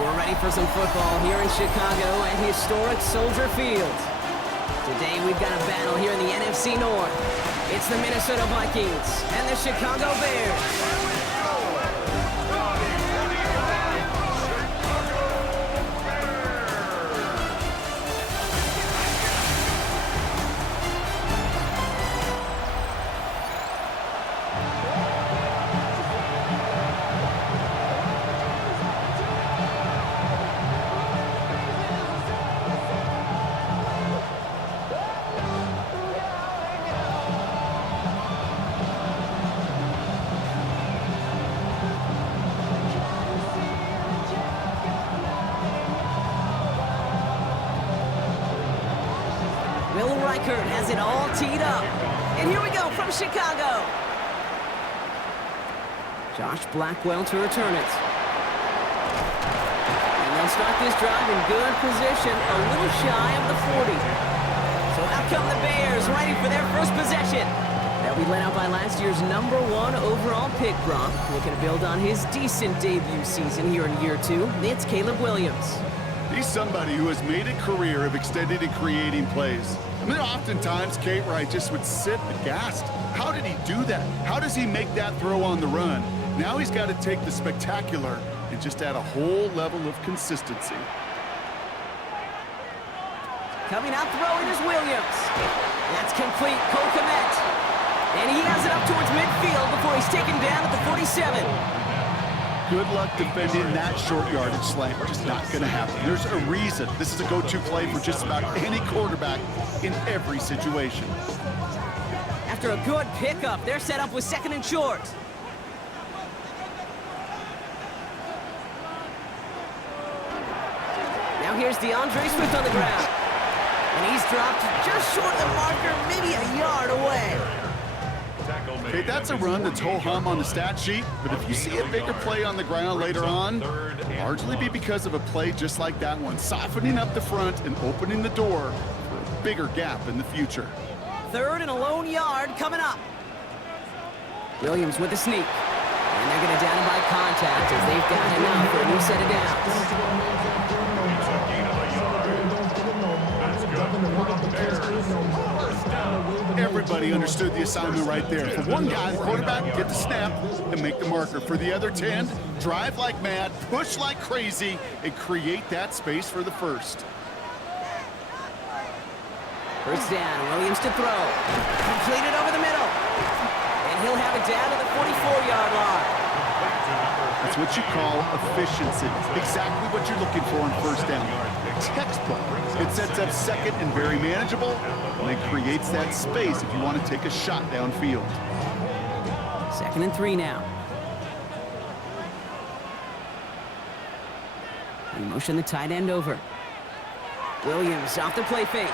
We're ready for some football here in Chicago at historic Soldier Field. Today we've got a battle here in the NFC North. It's the Minnesota Vikings and the Chicago Bears. Has it all teed up. And here we go from Chicago. Josh Blackwell to return it. And they'll start this drive in good position, a little shy of the 40. So out come the Bears, ready for their first possession. They'll be led out by last year's #1 overall pick, Brock. Looking to build on his decent debut season here in year 2. It's Caleb Williams. He's somebody who has made a career of extended and creating plays. I mean, oftentimes, Kate, where I just would sit aghast. How did he do that? How does he make that throw on the run? Now he's got to take the spectacular and just add a whole level of consistency. Coming out throwing is Williams. That's complete. Cole Kmet. And he has it up towards midfield before he's taken down at the 47. Good luck defending that short yardage slant. Just not going to happen. There's a reason. This is a go-to play for just about any quarterback in every situation. After a good pickup, they're set up with 2nd and short. Now here's DeAndre Swift on the ground. And he's dropped just short of the marker, maybe a yard away. Okay, that's a run that's ho-hum on the stat sheet, but if you see a bigger play on the ground later on, it'll largely be because of a play just like that one, softening up the front and opening the door for a bigger gap in the future. 3rd and a lone yard coming up. Williams with the sneak. And they're going to down him by contact as they've got him out for a new set of downs. Everybody understood the assignment right there. For one guy, the quarterback, get the snap and make the marker. For the other 10, drive like mad, push like crazy, and create that space for the first. First down, Williams to throw. Completed over the middle. And he'll have it down to the 44-yard line. That's what you call efficiency. Exactly what you're looking for on first down. Textbook. It sets up 2nd and very manageable, and it creates that space if you want to take a shot downfield. 2nd and 3 now. We motion the tight end over. Williams off the play fake.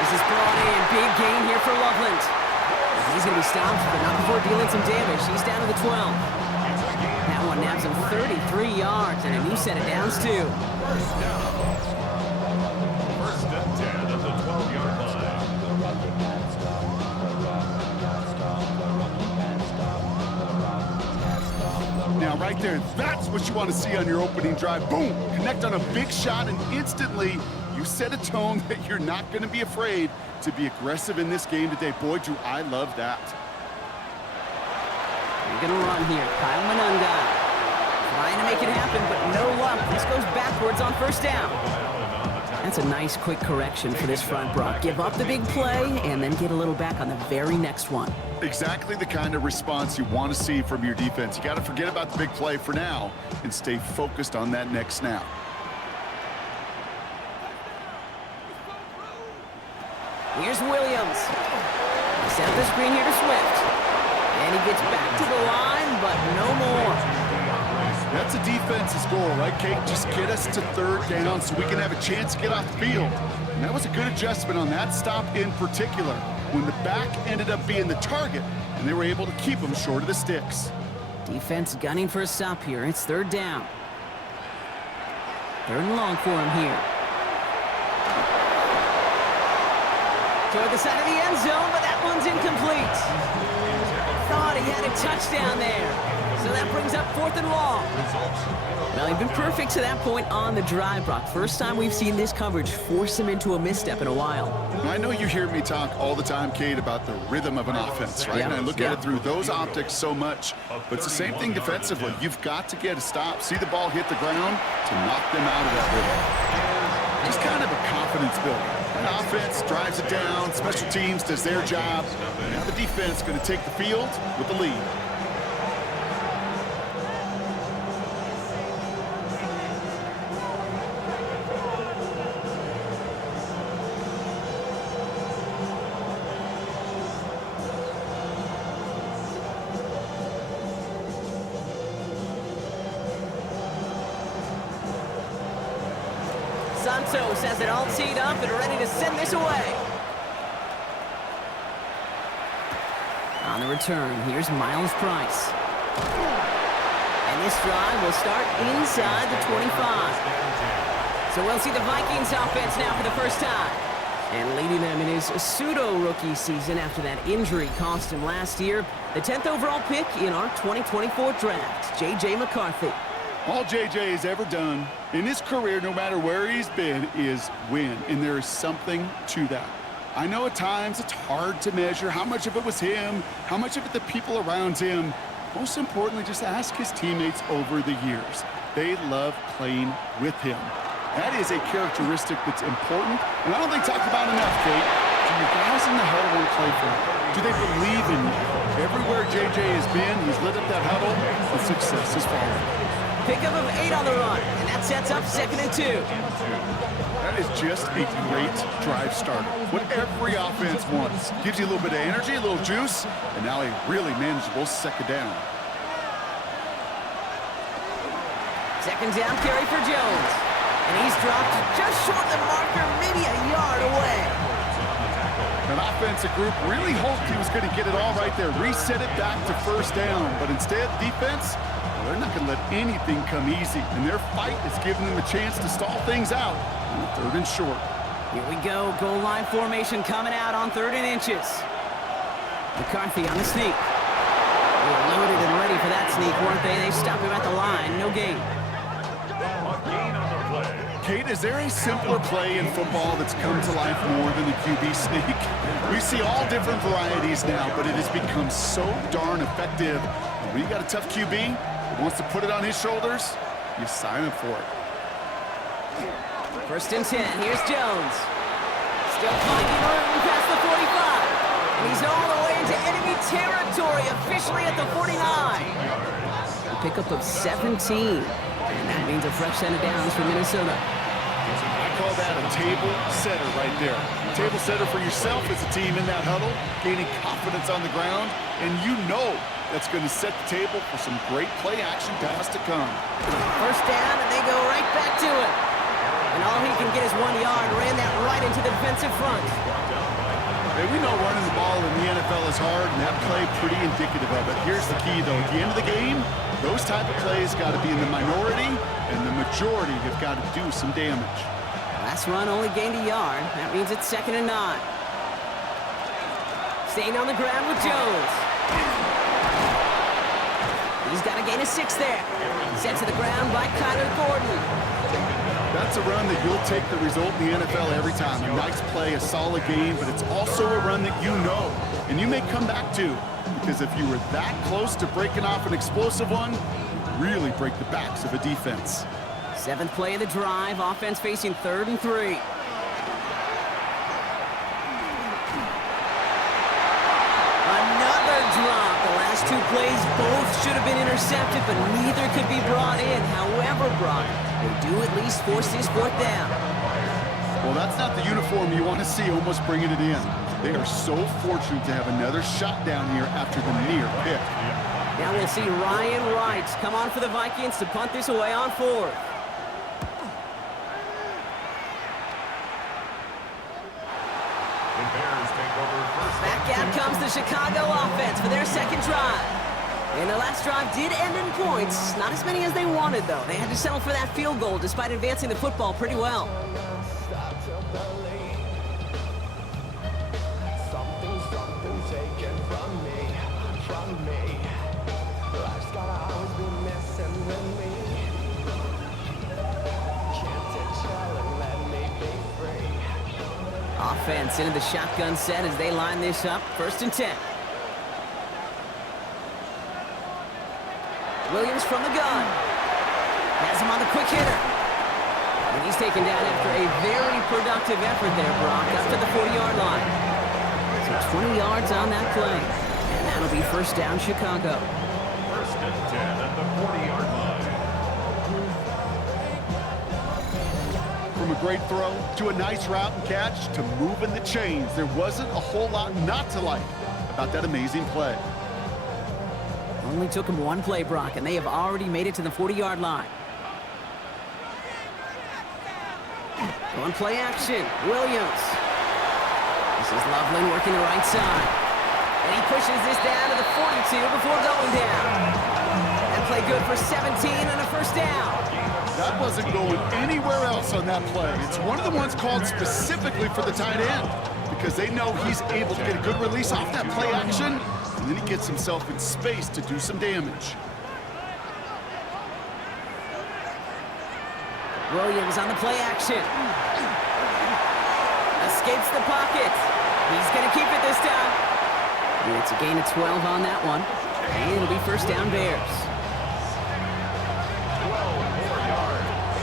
This is brought in. Big gain here for Loveland. He's going to be stopped, but not before dealing some damage. He's down to the 12. That one naps him 33 yards and a new set of downs, too. First down. 1st and 10 at the 12-yard line. Now, right there, that's what you want to see on your opening drive. Boom! Connect on a big shot, and instantly you set a tone that you're not going to be afraid to be aggressive in this game today. Boy, do I love that. They're going to run here. Kyle Manunga trying to make it happen, but no luck. This goes backwards on 1st down. That's a nice quick correction for this front, Brock. Give up the big play and then get a little back on the very next one. Exactly the kind of response you want to see from your defense. You got to forget about the big play for now and stay focused on that next snap. Here's Williams. He set up the screen here to Swift. And he gets back to the line, but no more. That's a defense's goal, right, Kate? Just get us to 3rd down so we can have a chance to get off the field. And that was a good adjustment on that stop in particular, when the back ended up being the target, and they were able to keep him short of the sticks. Defense gunning for a stop here. It's 3rd down. 3rd and long for him here. Toward the side of the end zone, but that one's incomplete. Thought he had a touchdown there. So that brings up 4th and long. Well, he's been perfect to that point on the drive, Brock. First time we've seen this coverage force him into a misstep in a while. I know you hear me talk all the time, Kate, about the rhythm of an offense, right? And I look at it through those optics so much. But it's the same thing defensively. You've got to get a stop, see the ball hit the ground to knock them out of that rhythm. Just kind of a confidence builder. An offense drives it down, special teams does their job. Now the defense is going to take the field with the lead. Santos has it all teed up and ready to send this away. On the return, here's Miles Price. And this drive will start inside the 25. So we'll see the Vikings offense now for the first time. And leading them in his pseudo-rookie season after that injury cost him last year, the 10th overall pick in our 2024 draft, J.J. McCarthy. All J.J. has ever done in his career, no matter where he's been, is win. And there is something to that. I know at times it's hard to measure how much of it was him, how much of it the people around him. Most importantly, just ask his teammates over the years. They love playing with him. That is a characteristic that's important, and I don't think talked about enough, Kate. Do your guys in the huddle want to play for him? Do they believe in you? Everywhere J.J. has been, he's lit up that huddle, and success is following. Pickup of 8 on the run, and that sets up 2nd and 2. That is just a great drive starter. What every offense wants. Gives you a little bit of energy, a little juice, and now a really manageable 2nd down. 2nd down carry for Jones. And he's dropped just short of the marker, maybe a yard away. An offensive group really hoped he was going to get it all right there, reset it back to 1st down, but instead, defense, they're not going to let anything come easy, and their fight is giving them a chance to stall things out on 3rd and short. Here we go, goal line formation coming out on 3rd and inches. McCarthy on the sneak. They were loaded and ready for that sneak, weren't they? They stopped him at the line, no gain. Kate, is there a simpler play in football that's come to life more than the QB sneak? We see all different varieties now, but it has become so darn effective. When you got a tough QB who wants to put it on his shoulders, you sign up for it. 1st and 10, here's Jones. Still finding room past the 45. And he's all the way into enemy territory, officially at the 49. A pickup of 17. And that means a fresh set of downs for Minnesota. I call that a table setter right there. Table setter for yourself as a team in that huddle, gaining confidence on the ground, and you know that's going to set the table for some great play action pass to come. 1st down, and they go right back to it. And all he can get is 1 yard, ran that right into the defensive front. Hey, we know running the ball in the NFL is hard, and that play pretty indicative of it. Here's the key, though. At the end of the game, those type of plays got to be in the minority, and the majority have got to do some damage. Last run only gained a yard. That means it's 2nd and 9. Staying on the ground with Jones. He's got a gain of 6 there. Sent to the ground by Kyler Gordon. That's a run that you'll take the result in the NFL every time. A nice play, a solid game, but it's also a run that you know, and you may come back to, because if you were that close to breaking off an explosive one, you really break the backs of a defense. 7th play of the drive, offense facing 3rd and 3. Another drop. The last 2 plays both should have been intercepted, but neither could be brought in. However, Brock, they do at least force this 4th down. Well, that's not the uniform you want to see almost bringing it in. They are so fortunate to have another shot down here after the near pick. Now we'll see Ryan Wright come on for the Vikings to punt this away on 4th. Back out comes the Chicago offense for their 2nd drive. And the last drive did end in points. Not as many as they wanted, though. They had to settle for that field goal despite advancing the football pretty well. me. Life's gotta always be messing with me. Can't take challenge, let me be free. Offense into the shotgun set as they line this up. 1st and 10. Williams from the gun. Has him on the quick hitter. And he's taken down after a very productive effort there, Brock, up to the 40-yard line. So 20 yards on that play. And that'll be 1st down, Chicago. 1st and 10 at the 40-yard line. From a great throw to a nice route and catch to moving the chains, there wasn't a whole lot not to like about that amazing play. Only took him one play, Brock, and they have already made it to the 40-yard line. On play action, Williams. This is Loveland working the right side. And he pushes this down to the 42 before going down. That play good for 17 and a 1st down. That wasn't going anywhere else on that play. It's one of the ones called specifically for the tight end because they know he's able to get a good release off that play action, and then he gets himself in space to do some damage. Williams on the play action. Escapes the pocket. He's going to keep it this time. And it's a gain of 12 on that one. And it'll be 1st down, Bears. 12 more yards.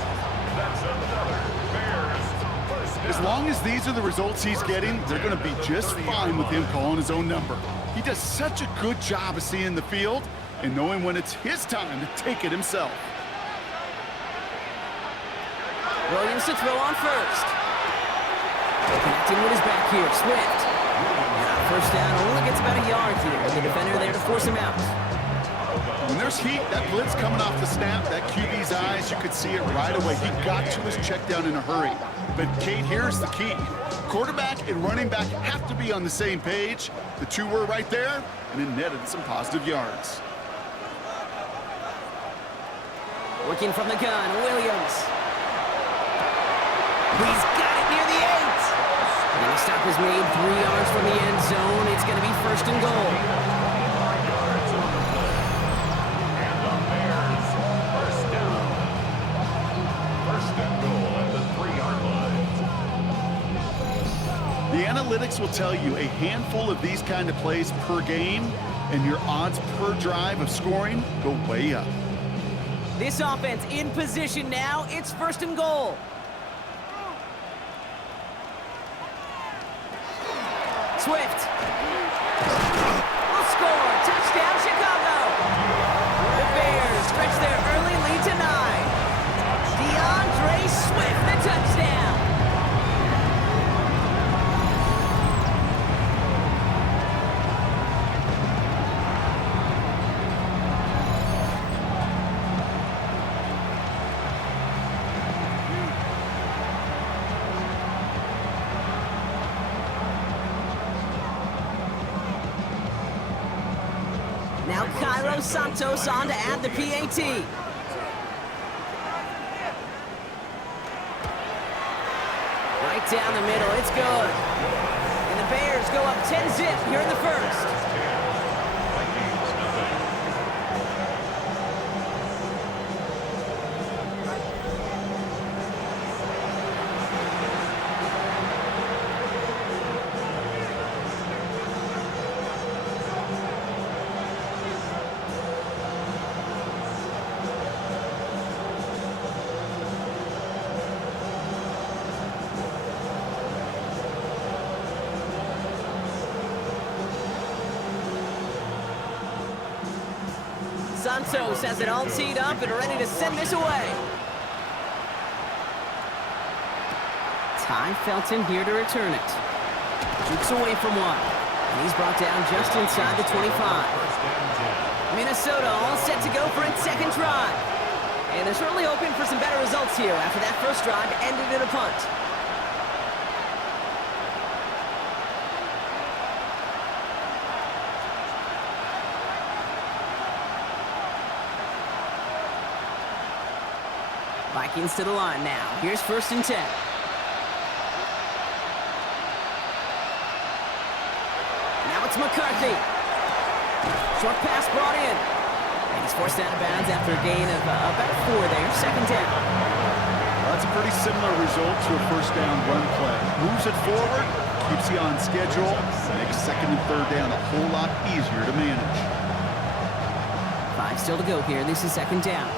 That's another Bears 1st down. As long as these are the results he's getting, they're going to be just fine with him calling his own number. He does such a good job of seeing the field and knowing when it's his time to take it himself. Williams to throw on 1st. Connecting with his back here, Swift. And 1st down, only gets about a yard here. The defender there to force him out. When there's heat, that blitz coming off the snap, that QB's eyes, you could see it right away. He got to his check down in a hurry. But Kate, here's the key. Quarterback and running back have to be on the same page. The two were right there, and it netted some positive yards. Working from the gun, Williams. He's got it near the 8. And the stop is made 3 yards from the end zone. It's going to be 1st and goal. Yards on the play. And the Bears 1st down. 1st and goal at the 3-yard line. The analytics will tell you a handful of these kind of plays per game, and your odds per drive of scoring go way up. This offense in position now. It's 1st and goal. Swift. Will score. Touchdown, Chicago. The Bears stretch their early lead to 9. DeAndre Swift, the touchdown. Now Cairo Santos on to add the PAT. Right down the middle, it's good. And the Bears go up 10-zip here in the 1st. Vikings nothing. Santos has it all teed up and ready to send this away. Ty Felton here to return it. Jukes away from one. And he's brought down just inside the 25. Minnesota all set to go for its 2nd drive. And they're certainly hoping for some better results here after that 1st drive ended in a punt. Vikings to the line now. Here's 1st and 10. Now it's McCarthy. Short pass brought in. And he's forced out of bounds after a gain of about 4 there. Second down. That's a pretty similar result to a first down run play. Moves it forward, keeps you on schedule, makes second and third down a whole lot easier to manage. 5 still to go here. This is second down.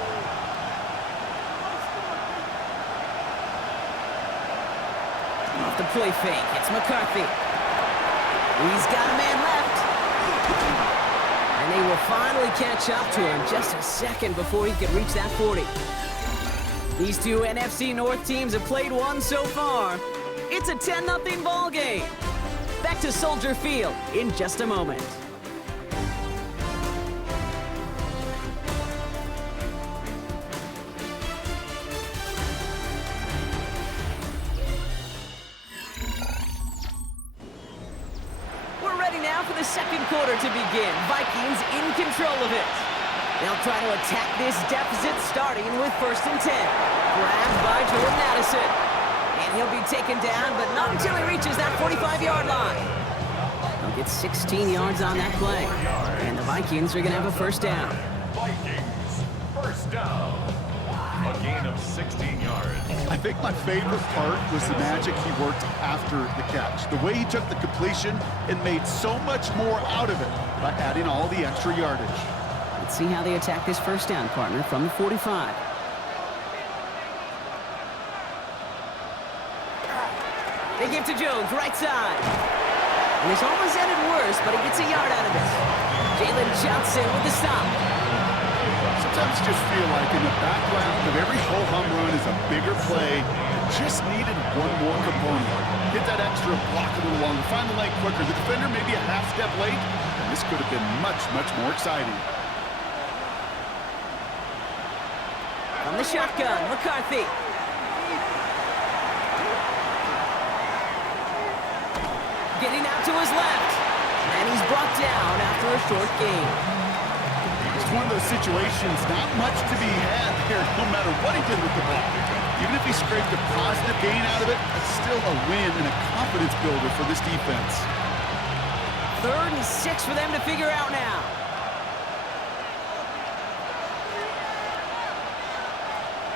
Off the play fake. It's McCarthy. He's got a man left. And they will finally catch up to him just a second before he could reach that 40. These two NFC North teams have played one so far. It's a 10-0 ball game. Back to Soldier Field in just a moment. We're ready now for the second quarter to begin. Vikings in control of it. They'll try to attack this deficit starting with first and 10. Grabbed by Jordan Addison. And he'll be taken down, but not until he reaches that 45-yard line. He'll get 16 yards on that play. And the Vikings are going to have a first down. Vikings, first down. A gain of 16 yards. I think my favorite part was the magic he worked after the catch. The way he took the completion and made so much more out of it by adding all the extra yardage. Let's see how they attack this first down, partner, from the 45. They give to Jones, right side. And this almost ended worse, but he gets a yard out of it. Jalen Johnson with the stop. Sometimes you just feel like in the background of every ho-hum run is a bigger play. Just needed one more component. Hit that extra block a little longer, find the lane quicker. The defender maybe a half step late, and this could have been much, much more exciting. From the shotgun, McCarthy. Getting out to his left. And he's brought down after a short gain. It's one of those situations, not much to be had here, no matter what he did with the ball. Even if he scraped a positive gain out of it, it's still a win and a confidence builder for this defense. 3rd and 6 for them to figure out now.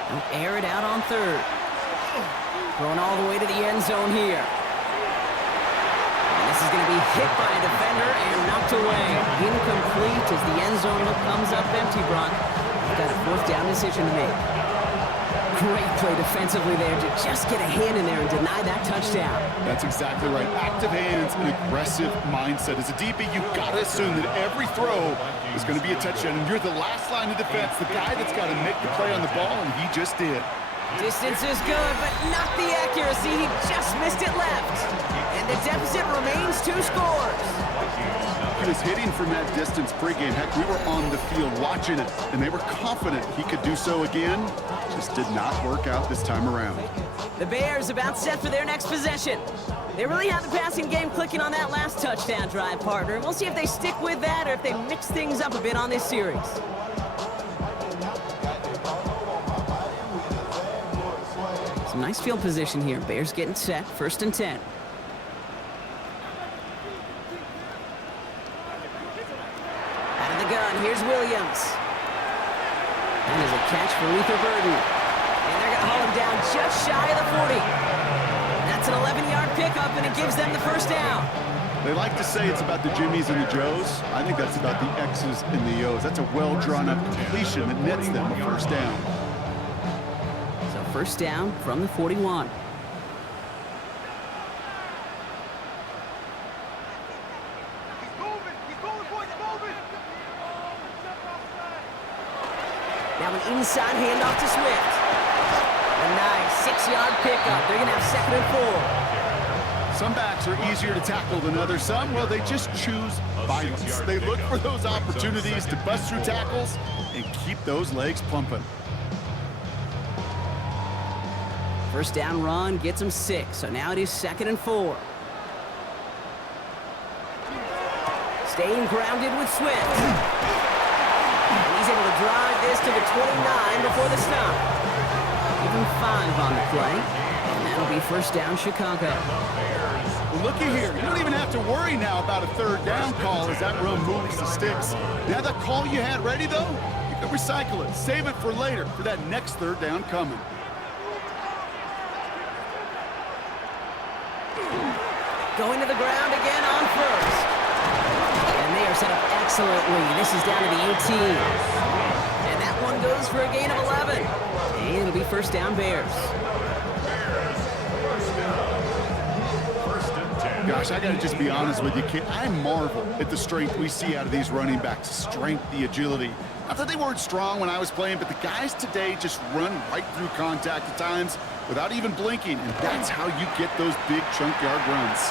They'll air it out on 3rd. Thrown all the way to the end zone here. And this is going to be hit by a defender and knocked away. Incomplete as the end zone look comes up empty, Brock. They've got a 4th down decision to make. Great play defensively there to just get a hand in there and deny that touchdown. That's exactly right. Active hands and aggressive mindset. As a DB, you've got to assume that every throw is going to be a touchdown, and you're the last line of defense, the guy that's got to make the play on the ball, and he just did. Distance is good, but not the accuracy. He just missed it left. And the deficit remains 2 scores. He was hitting from that distance pregame. Heck, we were on the field watching it, and they were confident he could do so again. Just did not work out this time around. The Bears about set for their next possession. They really had the passing game clicking on that last touchdown drive, partner. We'll see if they stick with that or if they mix things up a bit on this series. Some nice field position here. Bears getting set. 1st and 10. Out of the gun, here's Williams. And there's a catch for Luther Burden. And they're going to haul him down just shy of the 40. That's an 11-yard pickup, and it gives them the first down. They like to say it's about the Jimmies and the Joes. I think that's about the X's and the O's. That's a well-drawn-up completion that nets them a first down. So first down from the 41. Now an inside handoff to Swift. A nice 6-yard pickup. They're going to have 2nd and 4. Some backs are easier to tackle than others. Some, well, they just choose violence. They look for those opportunities to bust through tackles and keep those legs pumping. First down run gets them 6. So now it is 2nd and 4. Staying grounded with Swift. And he's able to drive this to the 29 before the stop. Give him 5 on the play. And that'll be first down Chicago. Well, looky here. You don't even have to worry now about a third down call as that run moves the sticks. Now that call you had ready, though, you can recycle it. Save it for later for that next third down coming. Going to the ground again on first. And they are set up excellently. This is down to the 18. And that one goes for a gain of 11. And it'll be first down Bears. Gosh, I gotta just be honest with you, kid. I marvel at the strength we see out of these running backs. Strength, the agility. Not that they weren't strong when I was playing, but the guys today just run right through contact at times without even blinking, and that's how you get those big chunk yard runs.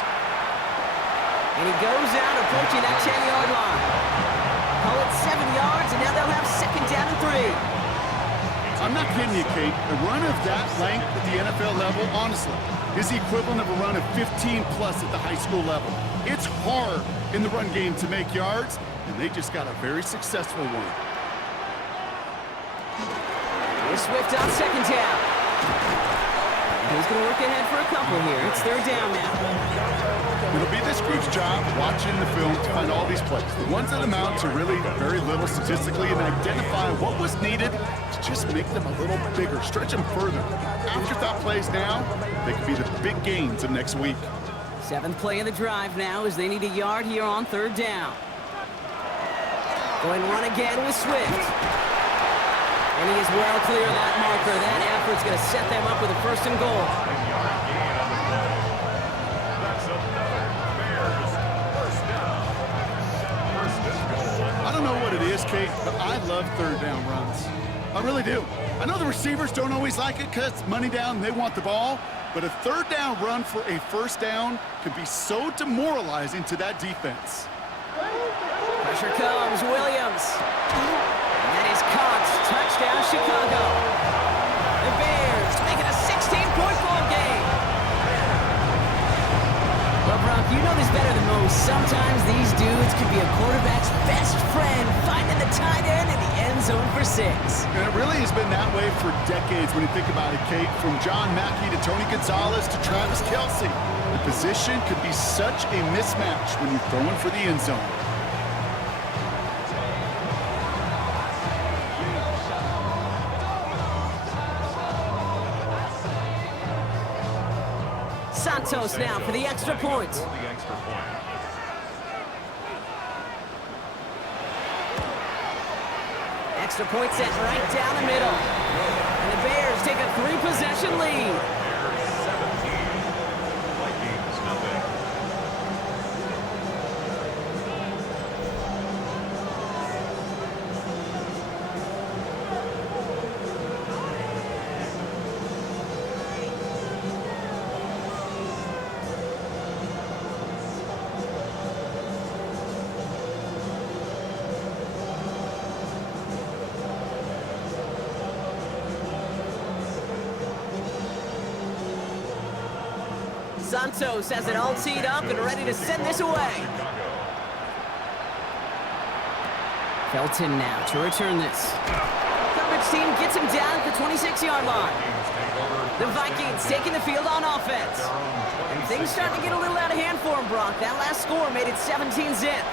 And he goes out approaching that 10-yard line. Call it 7 yards, and now they'll have second down and 3. I'm not kidding you, Kate. A run of that length at the NFL level, honestly, is the equivalent of a run of 15-plus at the high school level. It's hard in the run game to make yards, and they just got a very successful one. Here's Swift on second down. He's going to work ahead for a couple here. It's third down now. It'll be this group's job watching the film to find all these plays. The ones that amount to really very little statistically and identify what was needed to just make them a little bigger, stretch them further. Afterthought plays now, they could be the big gains of next week. 7th play of the drive now as they need a yard here on third down. Going one again with Swift. And he is well clear of that marker. That effort's going to set them up with a first and goal. I don't know what it is, Kate, but I love third down runs. I really do. I know the receivers don't always like it because it's money down and they want the ball, but a third down run for a first down can be so demoralizing to that defense. Pressure comes, Williams. And that is caught. Touchdown, Chicago. The Bears make it a 16-point ball game. Well, Brock, you know this better than most. Sometimes these dudes could be a quarterback's best friend, finding the tight end in the end zone for 6. And it really has been that way for decades when you think about it, Kate. From John Mackey to Tony Gonzalez to Travis Kelce. The position could be such a mismatch when you're throwing for the end zone. Santos now for the extra point. Extra point set right down the middle. And the Bears take a 3-possession lead. Bears 17, Vikings nothing. Santos has it all teed up and ready to send this away. Felton now to return this. Coverage team gets him down at the 26-yard line. The Vikings taking the field on offense. And things starting to get a little out of hand for him, Brock. That last score made it 17-zip.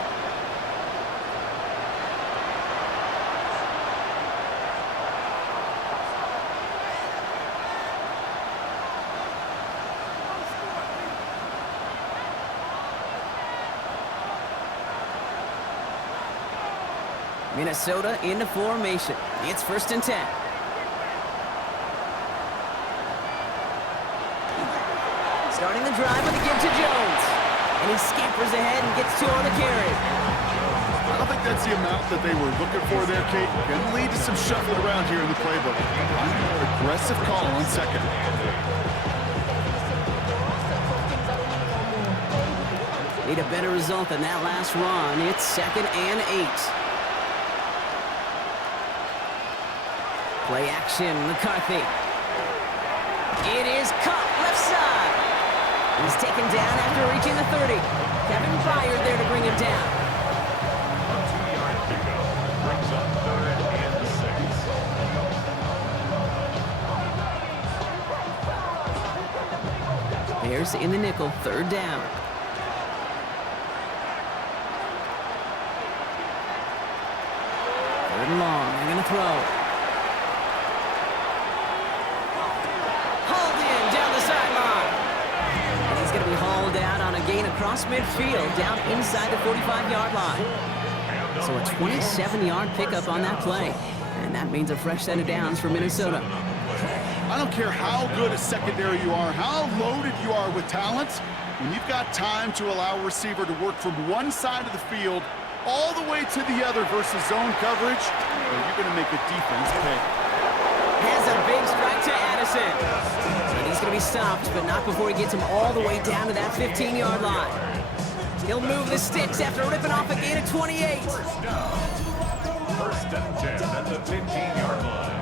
Minnesota into formation. It's 1st and 10. Starting the drive with a give to Jones. And he scampers ahead and gets 2 on the carry. I don't think that's the amount that they were looking for there, Kate. Can lead to some shuffle around here in the playbook. Aggressive call on second. Need a better result than that last run. It's 2nd and 8. Play action, McCarthy. It is caught left side. He's taken down after reaching the 30. Kevin Byard there to bring him down. A 2-yard pickup brings up 3rd and 6. Bears in the nickel, 3rd down. Third and long. They're going to throw. Hauled in down the sideline. And he's going to be hauled out on a gain across midfield down inside the 45-yard line. So a 27-yard pickup on that play. And that means a fresh set of downs for Minnesota. I don't care how good a secondary you are, how loaded you are with talent, when you've got time to allow a receiver to work from one side of the field all the way to the other versus zone coverage, well, you're going to make the defense pay. Has a big strike to Addison. And he's going to be stopped, but not before he gets him all the way down to that 15-yard line. He'll move the sticks after ripping off a gain of 28. First and 10 at the 15-yard line.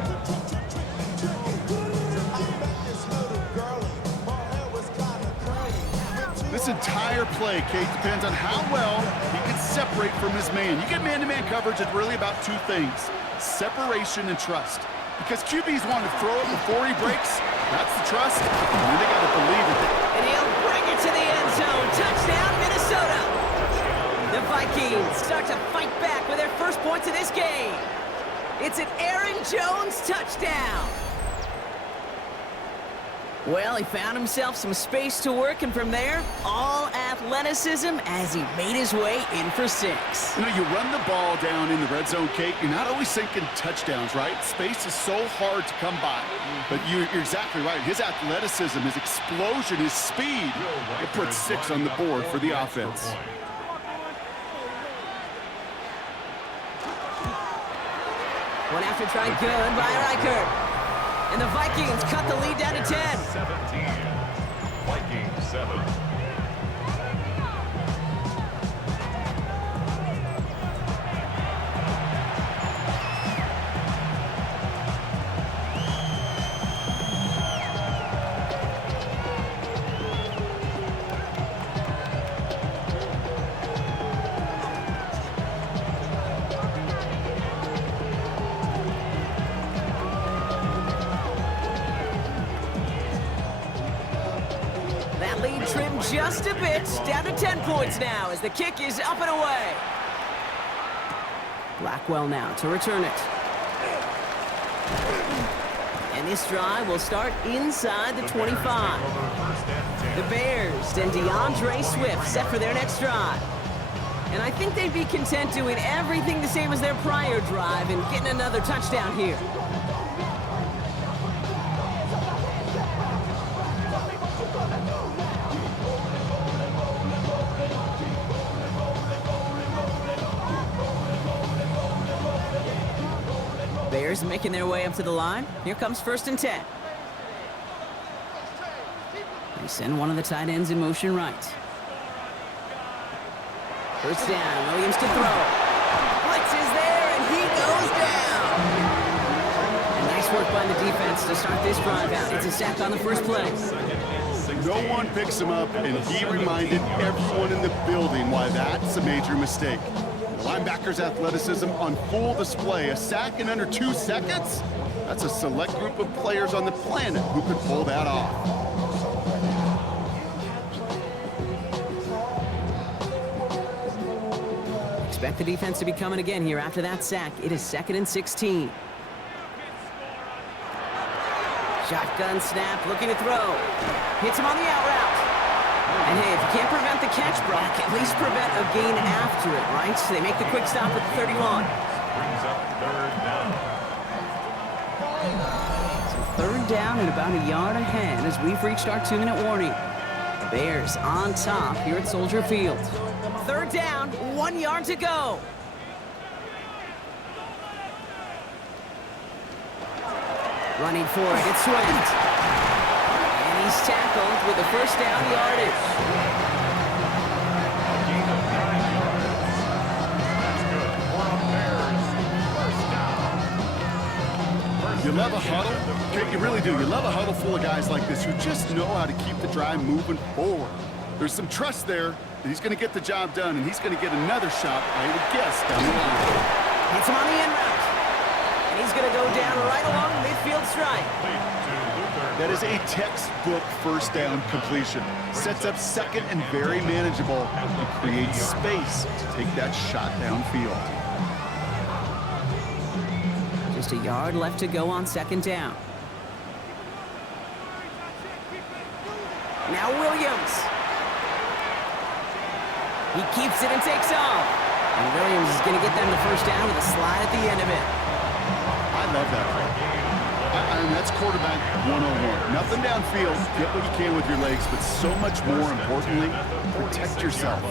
This entire play, Kate, depends on how well he can separate from his man. You get man-to-man coverage, it's really about two things, separation and trust. Because QBs want to throw it before he breaks, that's the trust, and then they got to believe it. And he'll bring it to the end zone. Touchdown, Minnesota! The Vikings start to fight back with their first points of this game. It's an Aaron Jones touchdown. Well, he found himself some space to work, and from there, all athleticism as he made his way in for 6. You know, you run the ball down in the red zone, Kate, you're not always thinking touchdowns, right? Space is so hard to come by. But you're exactly right. His athleticism, his explosion, his speed, it puts 6 on the board for the offense. One after try good by Reichert. And the Vikings cut the lead down to 10. 17. Vikings 7. Trimmed just a bit, down to 10 points now as the kick is up and away. Blackwell now to return it. And this drive will start inside the 25. The Bears and DeAndre Swift set for their next drive. And I think they'd be content doing everything the same as their prior drive and getting another touchdown here. Bears making their way up to the line. Here comes 1st and 10. They send one of the tight ends in motion right. First down, Williams to throw. Blitz is there, and he goes down. And nice work by the defense to start this drive out. It's a sack on the first play. No one picks him up, and he reminded everyone in the building why that's a major mistake. The linebacker's athleticism on full display. A sack in under 2 seconds? That's a select group of players on the planet who could pull that off. Expect the defense to be coming again here after that sack. It is 2nd and 16. Shotgun snap, looking to throw. Hits him on the out route. And hey, if you can't prevent the catch, Brock, at least prevent a gain after it, right? So they make the quick stop at the 31. Brings up 3rd down. So 3rd down and about a yard ahead as we've reached our 2-minute warning. Bears on top here at Soldier Field. 3rd down, 1 yard to go. Running for it, it's Swift. And he's tackled with the first down yardage. Gain of 9 yards. That's good. For the Bears. First down. You love a huddle? Okay, you really do. You love a huddle full of guys like this who just know how to keep the drive moving forward. There's some trust there that he's going to get the job done, and he's going to get another shot, I would guess, down the line. Hits him on the end route. And he's going to go down right along the midfield stripe. That is a textbook first down completion. Sets up second and very manageable and creates space to take that shot downfield. Just a yard left to go on second down. Now Williams. He keeps it and takes off. And Williams is going to get them the first down with a slide at the end of it. I love that play. I mean, that's quarterback 101. Nothing downfield, get what you can with your legs, but so much more importantly, protect yourself.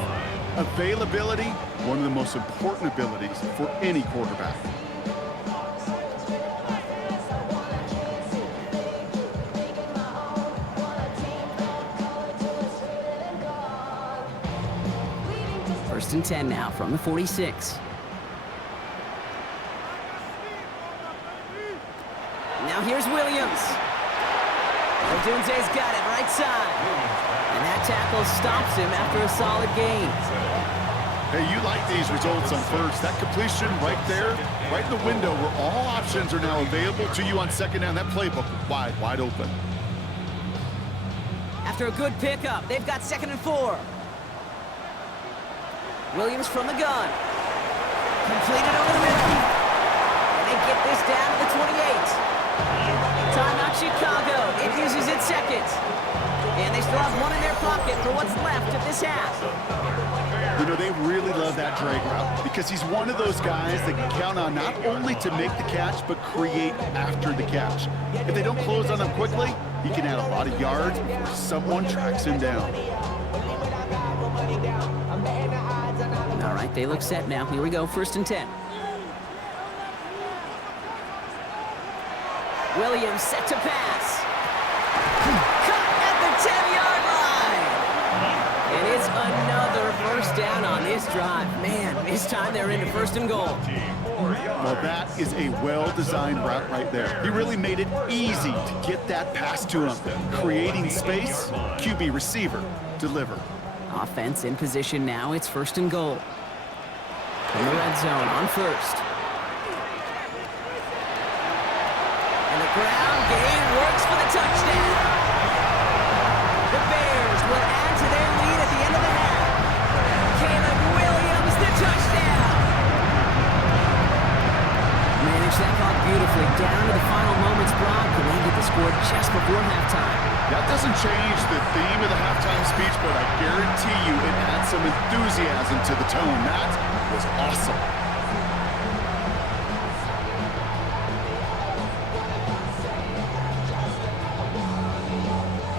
Availability, one of the most important abilities for any quarterback. First and 10 now from the 46. Now here's Williams. Odunze's got it right side. And that tackle stops him after a solid gain. Hey, you like these results on first. That completion right there, right in the window where all options are now available to you on second down. That playbook wide open. After a good pickup, they've got 2nd and 4. Williams from the gun. Completed over the middle. And they get this down to the 28. Timeout Chicago. It uses its second. And they still have one in their pocket for what's left of this half. You know, they really love that drag route because he's one of those guys that can count on not only to make the catch, but create after the catch. If they don't close on him quickly, he can add a lot of yards before someone tracks him down. All right, they look set now. Here we go, 1st and 10. Williams set to pass. Cut at the 10-yard line. And it's another first down on this drive. Man, this time they're into 1st and goal. Well, that is a well-designed route right there. He really made it easy to get that pass to him. Creating space, QB receiver, deliver. Offense in position now. It's 1st and goal. In the red zone on 1st. And the ground game works for the touchdown. The Bears will add to their lead at the end of the half. Caleb Williams, the touchdown. Managed that clock beautifully. Down to the final moments, Brock. And they get the score just before halftime. That doesn't change the theme of the halftime speech, but I guarantee you it adds some enthusiasm to the tone. That was awesome.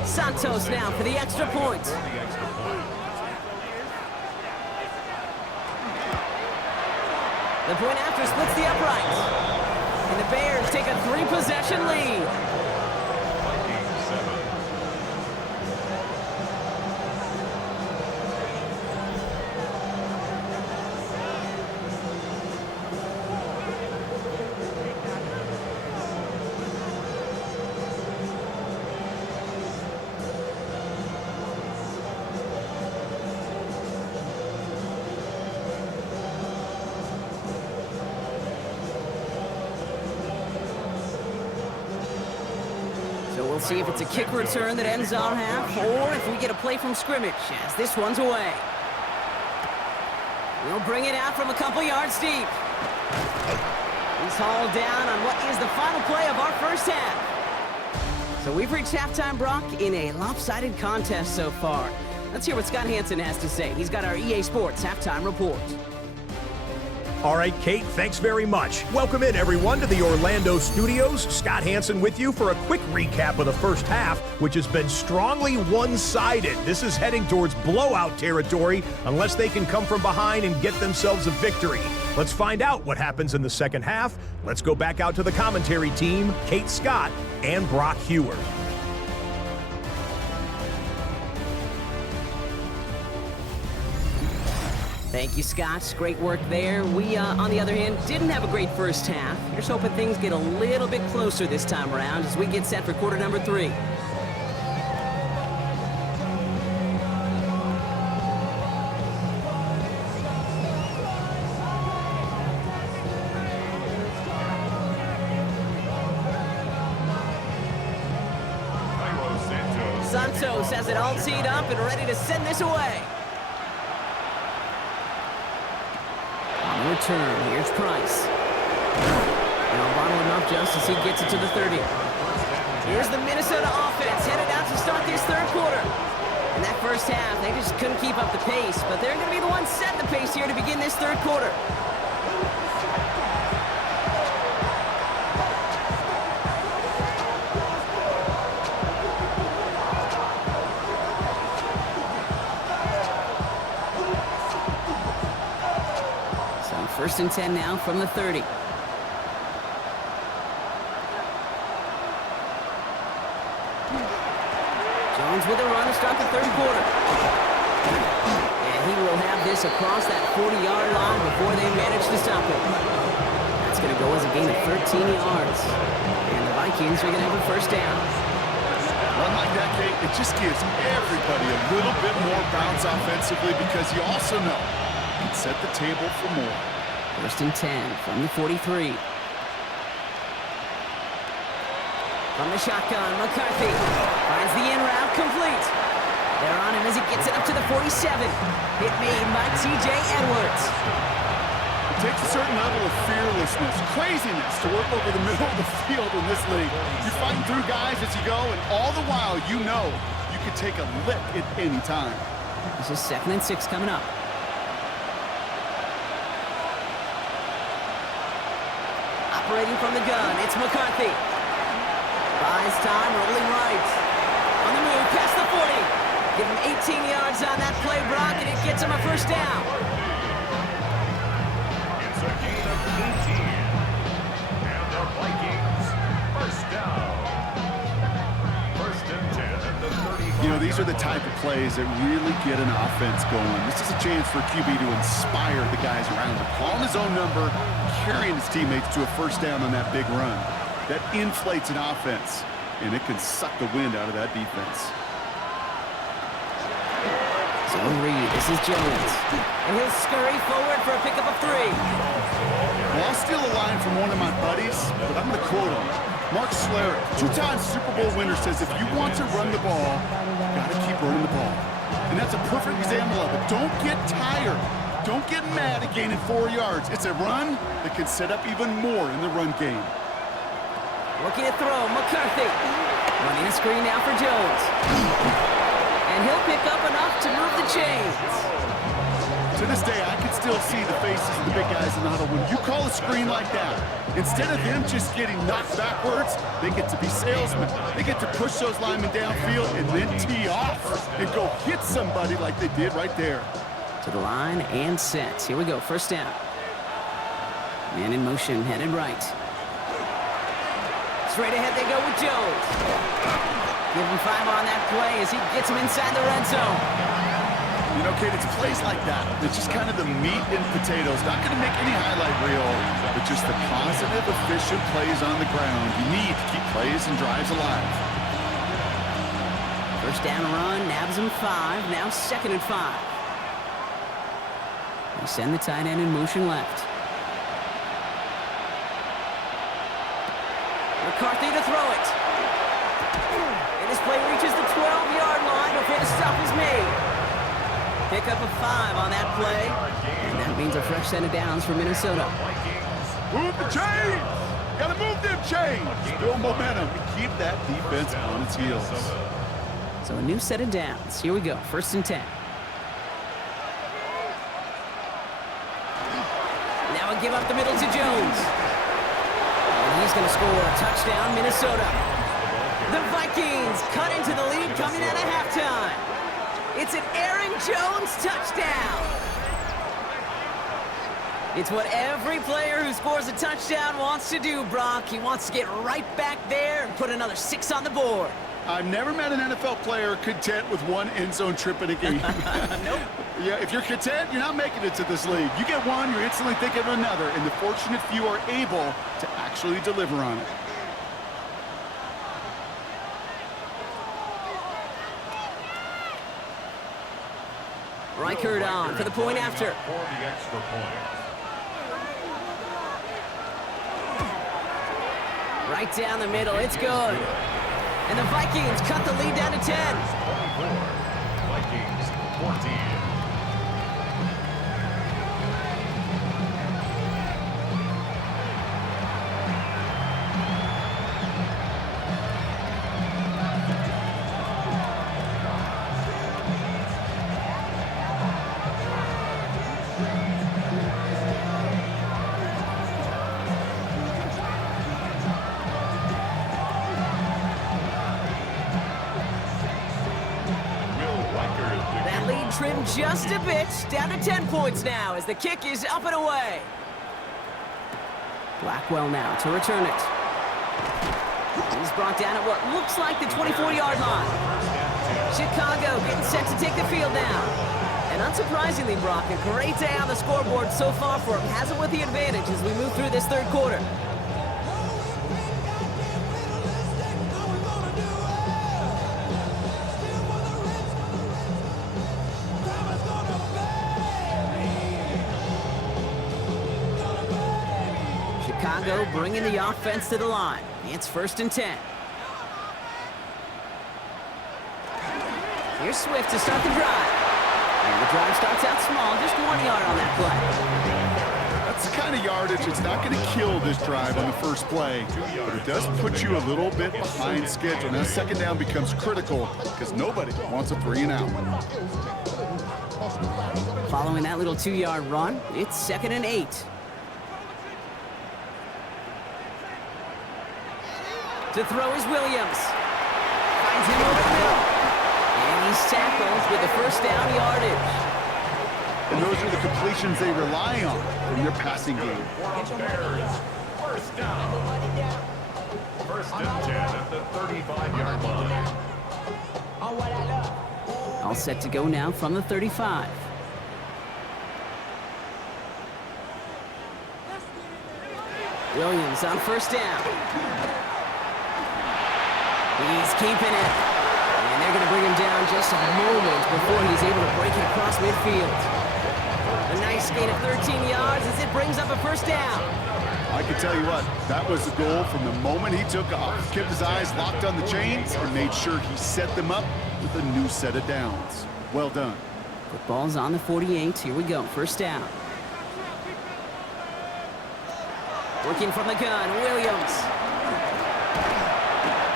Santos now for the extra point. The point after splits the uprights. And the Bears take a 3-possession lead. Vikings 7. So we'll see if it's a kick return that ends our half, or if we get a play from scrimmage, as this one's away. We'll bring it out from a couple yards deep. He's hauled down on what is the final play of our first half. So we've reached halftime, Brock, in a lopsided contest so far. Let's hear what Scott Hansen has to say. He's got our EA Sports halftime report. All right, Kate, thanks very much. Welcome in, everyone, to the Orlando studios. Scott Hansen with you for a quick recap of the first half, which has been strongly one-sided. This is heading towards blowout territory unless they can come from behind and get themselves a victory. Let's find out what happens in the second half. Let's go back out to the commentary team, Kate Scott and Brock Hewer. Thank you, Scott. Great work there. We, on the other hand, didn't have a great first half. Here's hoping things get a little bit closer this time around as we get set for quarter number 3. Santos has it all teed up and ready to send this away. On return, here's Price. They'll bottle him up just as he gets it to the 30. Here's the Minnesota offense headed out to start this third quarter. In that first half, they just couldn't keep up the pace, but they're going to be the ones setting the pace here to begin this third quarter. So first and 10 now from the 30. Jones with a run to start the third quarter. And he will have this across that 40-yard line before they manage to stop him. That's going to go as a gain of 13 yards. And the Vikings are going to have a first down. Run like that, Kate, it just gives everybody a little bit more bounce offensively because you also know you can set the table for more. First and 10 from the 43. From the shotgun, McCarthy finds the in route complete. They're on him as he gets it up to the 47. Hit made by T.J. Edwards. It takes a certain level of fearlessness, craziness to work over the middle of the field in this league. You're fighting through guys as you go, and all the while you know you can take a lick at any time. This is 2nd and 6 coming up. Operating from the gun, it's McCarthy. Buys time, rolling right. On the move, past the 40. Give him 18 yards on that play, Brock, and it gets him a first down. It's a gain of 18. And the Vikings, first down. First and 10 at the 35. You know, these are the type of plays that really get an offense going. This is a chance for QB to inspire the guys around him. Calling his own number, carrying his teammates to a first down on that big run. That inflates an offense, and it can suck the wind out of that defense. Zone read, this is Jones. And he'll scurry forward for a pickup of 3. Well, I'll steal a line from one of my buddies, but I'm going to quote him. Mark Schlereth, 2-time Super Bowl winner, says if you want to run the ball, you got to keep running the ball. And that's a perfect example of it. Don't get tired. Don't get mad at gaining 4 yards. It's a run that can set up even more in the run game. Looking to throw, McCarthy. Running a screen now for Jones. And he'll pick up enough to move the chains. To this day, I can still see the faces of the big guys in the huddle. When you call a screen like that, instead of them just getting knocked backwards, they get to be salesmen. They get to push those linemen downfield and then tee off and go hit somebody like they did right there. To the line and set. Here we go, first down. Man in motion, headed right. Straight ahead they go with Jones. Give him 5 on that play as he gets him inside the red zone. You know, Kate, it's plays like that. It's just kind of the meat and potatoes. Not going to make any highlight reel, but just the positive, efficient plays on the ground. You need to keep plays and drives alive. First down run, nabs him 5. Now 2nd and 5. They send the tight end in motion left. McCarthy to throw it. And this play reaches the 12-yard line before the stop is made. Pick up a 5 on that play. And that means a fresh set of downs for Minnesota. Move the chains! Gotta move them chains! Build momentum and keep that defense on its heels. So a new set of downs. Here we go, first and 10. Now a give up the middle to Jones. And he's going to score a touchdown, Minnesota. The Vikings cut into the lead coming out of halftime. It's an Aaron Jones touchdown. It's what every player who scores a touchdown wants to do, Brock. He wants to get right back there and put another 6 on the board. I've never met an NFL player content with one end zone trip in a game. Nope. Yeah, if you're content, you're not making it to this league. You get one, you're instantly thinking of another, and the fortunate few are able to actually deliver on it. Reichert on for the point after. For the extra point. Right down the middle, it's good. And the Vikings cut the lead down to 10. 24. Vikings 14. just a bit. Down to 10 points now as the kick is up and away. Blackwell now to return it. He's brought down at what looks like the 24-yard line. Chicago getting set to take the field now. And unsurprisingly, Brock, a great day on the scoreboard so far for him. Has it with the advantage as we move through this third quarter. Chicago bringing the offense to the line. It's 1st and 10. Here's Swift to start the drive. And the drive starts out small, just 1 yard on that play. That's the kind of yardage that's not going to kill this drive on the first play, but it does put you a little bit behind schedule. Now, 2nd down becomes critical because nobody wants a 3-and-out. Following that little 2-yard run, it's 2nd and 8. To throw is Williams. Finds him over the middle. And he's tackled with the 1st down yardage. And those are the completions they rely on in their passing game. Bears, 1st down. 1st and 10 at the 35-yard line. All set to go now from the 35. Williams on 1st down. He's keeping it. And they're going to bring him down just a moment before he's able to break it across midfield. A nice gain of 13 yards as it brings up a 1st down. I can tell you what, that was the goal from the moment he took off. Kept his eyes locked on the chains and made sure he set them up with a new set of downs. Well done. Football's on the 48. Here we go. 1st down. Working from the gun, Williams.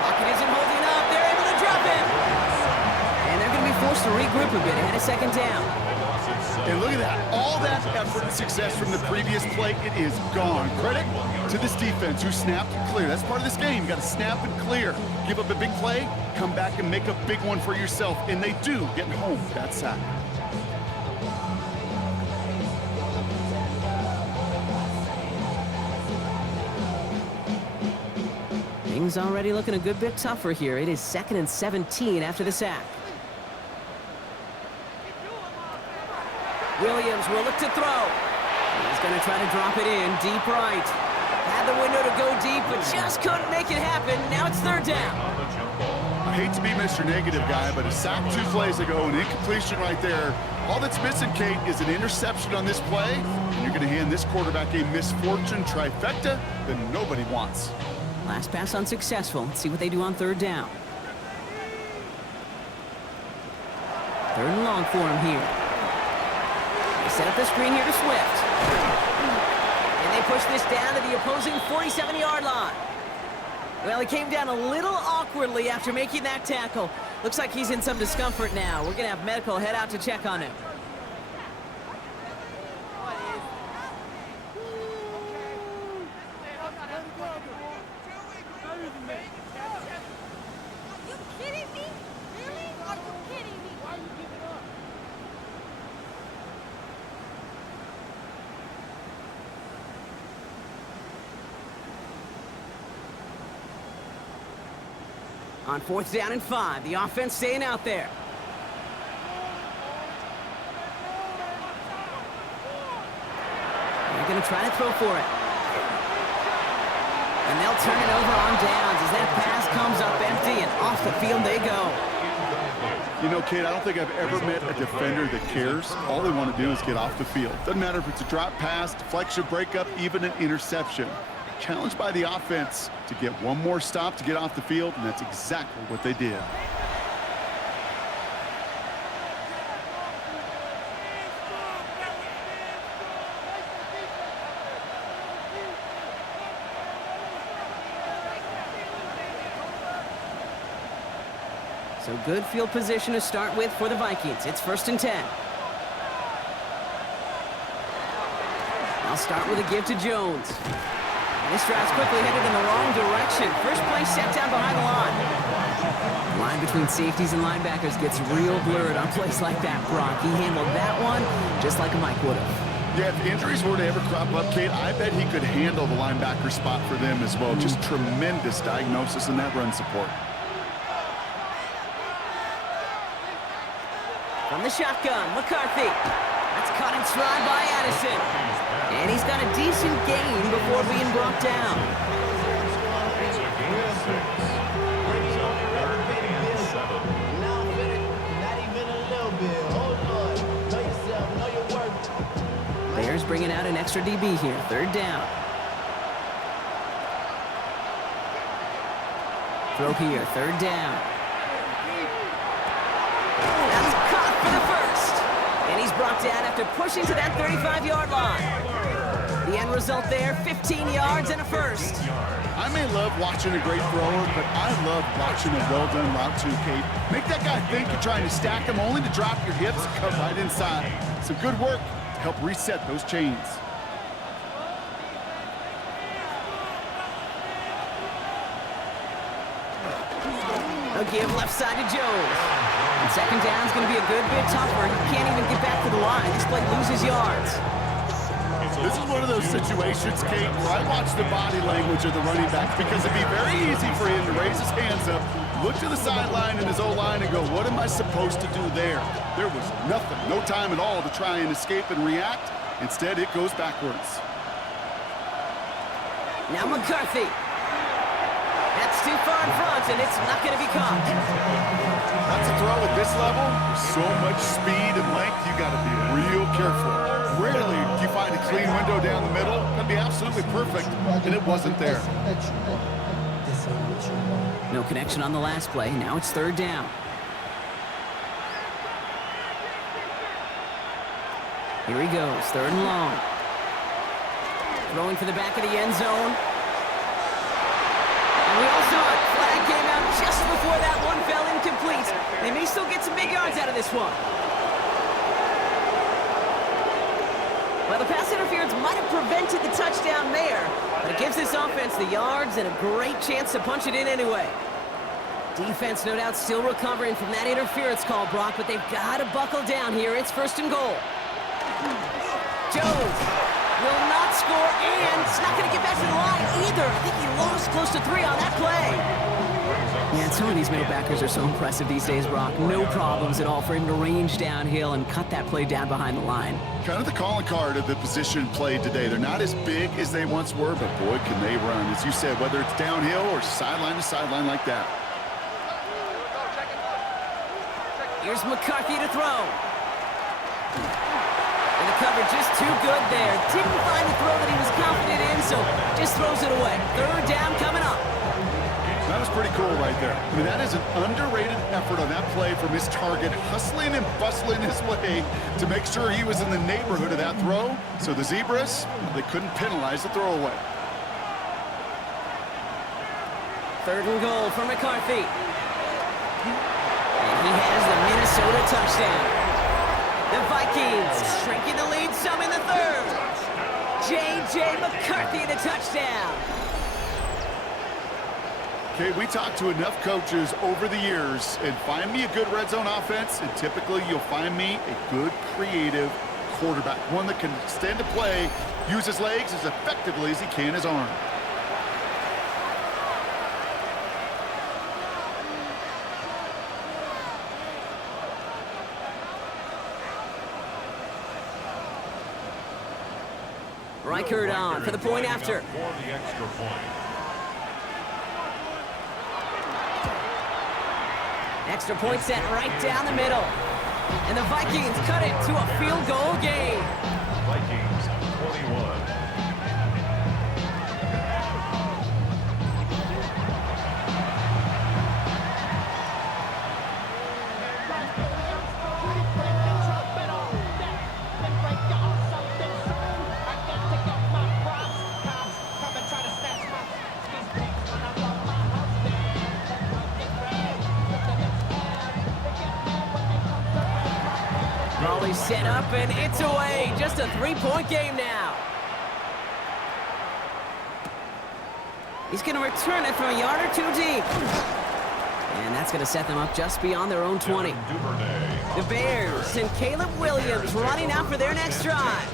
Pocket isn't holding up. They're able to drop him. And they're going to be forced to regroup a bit ahead of 2nd down. And look at that. All that effort and success from the previous play, it is gone. Credit to this defense who snapped and clear. That's part of this game. You got to snap and clear. Give up a big play, come back and make a big one for yourself. And they do, getting home that sack. Things already looking a good bit tougher here. It is 2nd and 17 after the sack. Williams will look to throw. He's going to try to drop it in deep right. Had the window to go deep, but just couldn't make it happen. Now it's 3rd down. I hate to be Mr. Negative guy, but a sack 2 plays ago, an incompletion right there. All that's missing, Kate, is an interception on this play, and you're going to hand this quarterback a misfortune trifecta that nobody wants. Last pass unsuccessful. Let's see what they do on 3rd down. 3rd and long for him here. They set up the screen here to Swift. And they push this down to the opposing 47-yard line. Well, he came down a little awkwardly after making that tackle. Looks like he's in some discomfort now. We're going to have medical head out to check on him. On 4th down and 5, the offense staying out there. They're going to try to throw for it. And they'll turn it over on downs as that pass comes up empty and off the field they go. You know, Kate, I don't think I've ever met a defender that cares. All they want to do is get off the field. Doesn't matter if it's a drop pass, deflection, breakup, even an interception. Challenged by the offense to get one more stop to get off the field, and that's exactly what they did. So good field position to start with for the Vikings. It's 1st and 10. I'll start with a give to Jones. This drive's quickly headed in the wrong direction. First play set down behind the line. The line between safeties and linebackers gets real blurred on plays like that, Brock. He handled that one just like a Mike would have. Yeah, if injuries were to ever crop up, Kate, I bet he could handle the linebacker spot for them as well. Just tremendous diagnosis in that run support. From the shotgun, McCarthy. That's caught in stride by Addison. And he's got a decent gain before being brought down. It's a gain of 6. Brings up 3rd and 7. Not even a little bit. Hold on. Know yourself. Know your worth. Bears bringing out an extra DB here. 3rd down. Throw here. 3rd down. That's caught for the first. And he's brought down after pushing to that 35-yard line. The end result there, 15 yards and a first. I may love watching a great thrower, but I love watching a well-done route too, Kate. Make that guy think you're trying to stack him only to drop your hips and cut right inside. Some good work to help reset those chains. A give left side to Jones. And 2nd down is going to be a good bit tougher. He can't even get back to the line. This play loses yards. This is one of those situations, Kate, where I watch the body language of the running back because it'd be very easy for him to raise his hands up, look to the sideline in his O-line and go, what am I supposed to do there? There was nothing, no time at all to try and escape and react. Instead, it goes backwards. Now McCarthy. That's too far in front, and it's not going to be caught. That's a throw at this level. There's so much speed and length, you got to be real careful. Rarely do you find a clean window down the middle. That'd be absolutely perfect, and it wasn't there. No connection on the last play. Now it's 3rd down. Here he goes, 3rd and long. Throwing for the back of the end zone. And we all saw it. Flag came out just before that one fell incomplete. They may still get some big yards out of this one. Well, the pass interference might have prevented the touchdown there, but it gives this offense the yards and a great chance to punch it in anyway. Defense, no doubt, still recovering from that interference call, Brock, but they've got to buckle down here. It's 1st and goal. Jones will not score, and it's not going to get back to the line either. I think he lost close to 3 on that play. Yeah, some of these middle backers are so impressive these days, Brock. No problems at all for him to range downhill and cut that play down behind the line. Kind of the calling card of the position played today. They're not as big as they once were, but boy, can they run. As you said, whether it's downhill or sideline to sideline like that. Here's McCarthy to throw. And the coverage just too good there. Didn't find the throw that he was confident in, so just throws it away. 3rd down coming up. That was pretty cool right there. I mean, that is an underrated effort on that play from his target, hustling and bustling his way to make sure he was in the neighborhood of that throw. So the Zebras, they couldn't penalize the throwaway. 3rd and goal for McCarthy. And he has the Minnesota touchdown. The Vikings shrinking the lead some in the 3rd. J.J. McCarthy, the touchdown. Okay, we talked to enough coaches over the years, and find me a good red zone offense, and typically you'll find me a good, creative quarterback, one that can extend a play, use his legs as effectively as he can his arm. Reichert on for the point after. For the extra point. Extra point set right down the middle. And the Vikings cut it to a field goal game. Vikings 21. Volley set up, and it's away. Just a 3-point game now. He's going to return it from a yard or 2 deep. And that's going to set them up just beyond their own 20. The Bears and Caleb Williams running out for their next drive.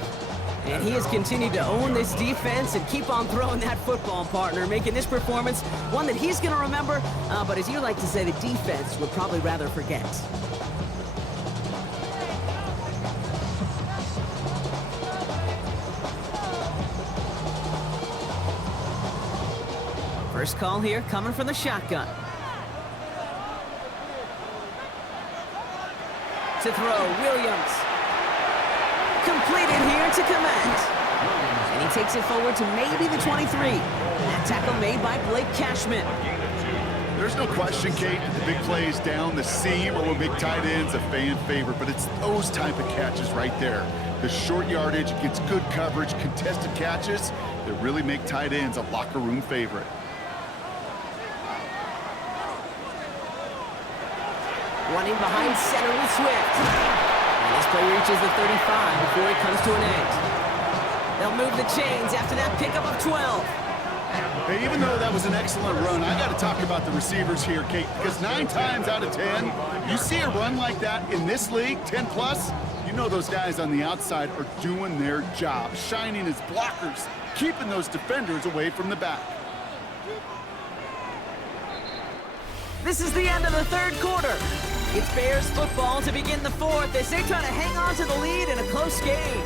And he has continued to own this defense and keep on throwing that football, partner, making this performance one that he's going to remember, but as you like to say, the defense would probably rather forget. First call here coming from the shotgun. To throw, Williams. Completed here to Komet. And he takes it forward to maybe the 23. That tackle made by Blake Cashman. There's no question, Kate, the big plays down the seam or big tight ends a fan favorite, but it's those type of catches right there. The short yardage gets good coverage, contested catches that really make tight ends a locker room favorite. Running behind center with Swift. And this play reaches the 35 before it comes to an end. They'll move the chains after that pickup of 12. Hey, even though that was an excellent run, I got to talk about the receivers here, Kate, because 9 times out of 10, you see a run like that in this league, 10 plus, you know those guys on the outside are doing their job, shining as blockers, keeping those defenders away from the back. This is the end of the third quarter. It's Bears football to begin the fourth as they try to hang on to the lead in a close game.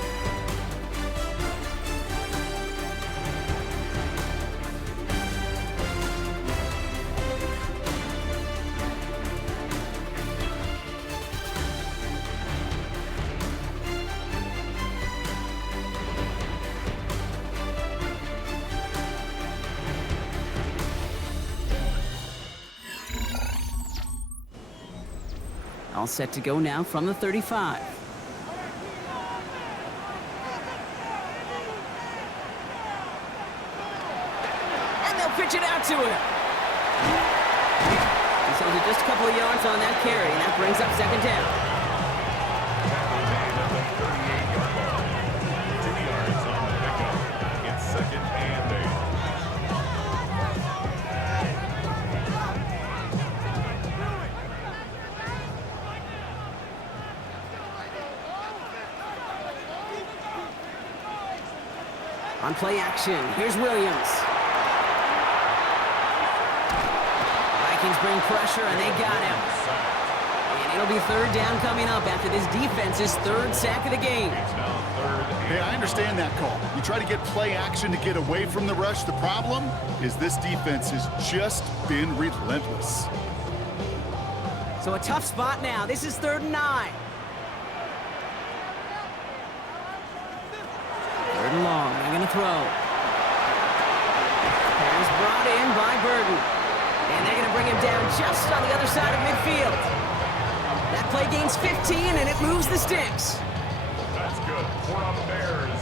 All set to go now from the 35. And they'll pitch it out to him. He's only just a couple of yards on that carry, and that brings up second down. Tackle made at the 38-yard line. 2 yards on the pickup. It's second and 8. On play action, here's Williams. Vikings bring pressure, and they got him. And it'll be third down coming up after this defense's third sack of the game. Hey, I understand that call. You try to get play action to get away from the rush. The problem is this defense has just been relentless. So a tough spot now. This is 3rd and 9. 3rd and long, they're gonna throw. Pass brought in by Burton. And they're gonna bring him down just on the other side of midfield. That play gains 15 and it moves the sticks. That's good for the Bears.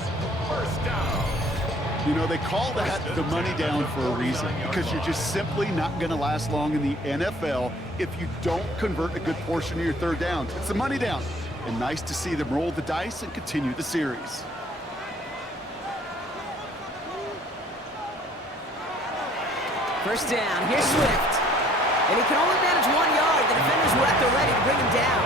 First down. You know, they call that the money down for a reason, because you're just simply not going to last long in the NFL if you don't convert a good portion of your third downs. It's the money down. And nice to see them roll the dice and continue the series. First down, here's Swift. And he can only manage 1 yard. The defenders were at the ready to bring him down.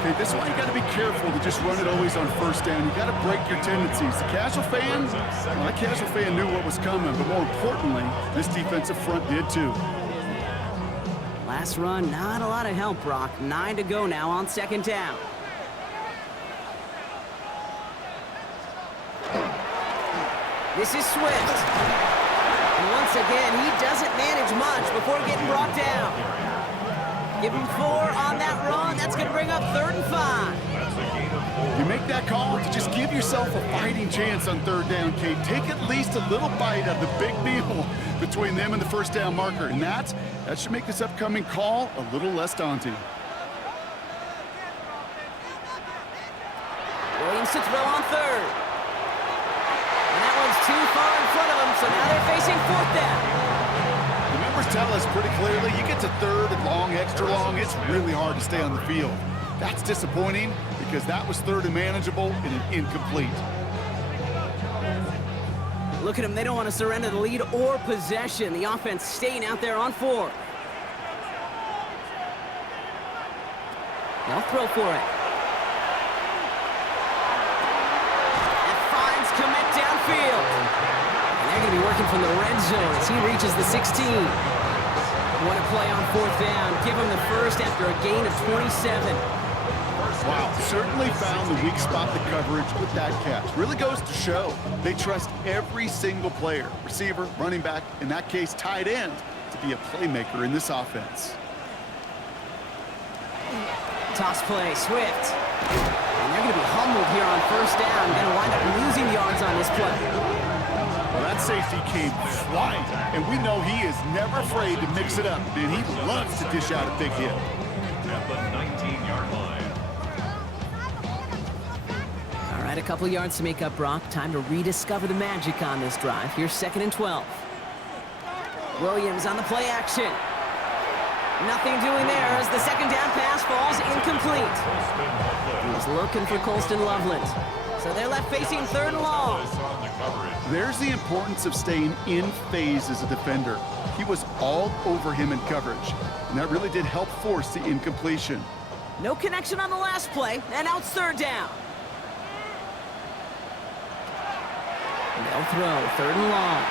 Okay, this is why you got to be careful to just run it always on first down. You got to break your tendencies. The casual fan, well, that casual fan knew what was coming, but more importantly, this defensive front did too. Last run, not a lot of help, Brock. 9 to go now on second down. This is Swift. And once again, he doesn't manage much before getting brought down. Give him 4 on that run. That's going to bring up 3rd and 5. You make that call to just give yourself a fighting chance on third down, Kate. Take at least a little bite of the big meal between them and the first down marker. And that should make this upcoming call a little less daunting. Williams to throw on 3rd. And that one's too far in front of him, so now they're facing 4th down. The numbers tell us pretty clearly, you get to 3rd and long, extra long, it's really hard to stay on the field. That's disappointing because that was 3rd and manageable and an incomplete. Look at them, they don't want to surrender the lead or possession. The offense staying out there on 4. They'll throw for it. And finds commit downfield. And they're going to be working from the red zone as he reaches the 16. What a play on 4th down. Give him the first after a gain of 27. Wow, certainly found the weak spot in the coverage with that catch. Really goes to show they trust every single player, receiver, running back, in that case, tight end, to be a playmaker in this offense. Toss play, Swift. And they're going to be humbled here on 1st down. Going to wind up losing yards on this play. Well, that safety came flying, and we know he is never afraid to mix it up, and he loves to dish out a big hit. At the 19-yard line. All right, a couple yards to make up, Brock. Time to rediscover the magic on this drive. Here's 2nd and 12. Williams on the play action. Nothing doing there as the 2nd down pass falls incomplete. He was looking for Colston Loveland. So they're left facing 3rd and long. There's the importance of staying in phase as a defender. He was all over him in coverage, and that really did help force the incompletion. No connection on the last play, and now it's 3rd down. They'll throw, 3rd and long.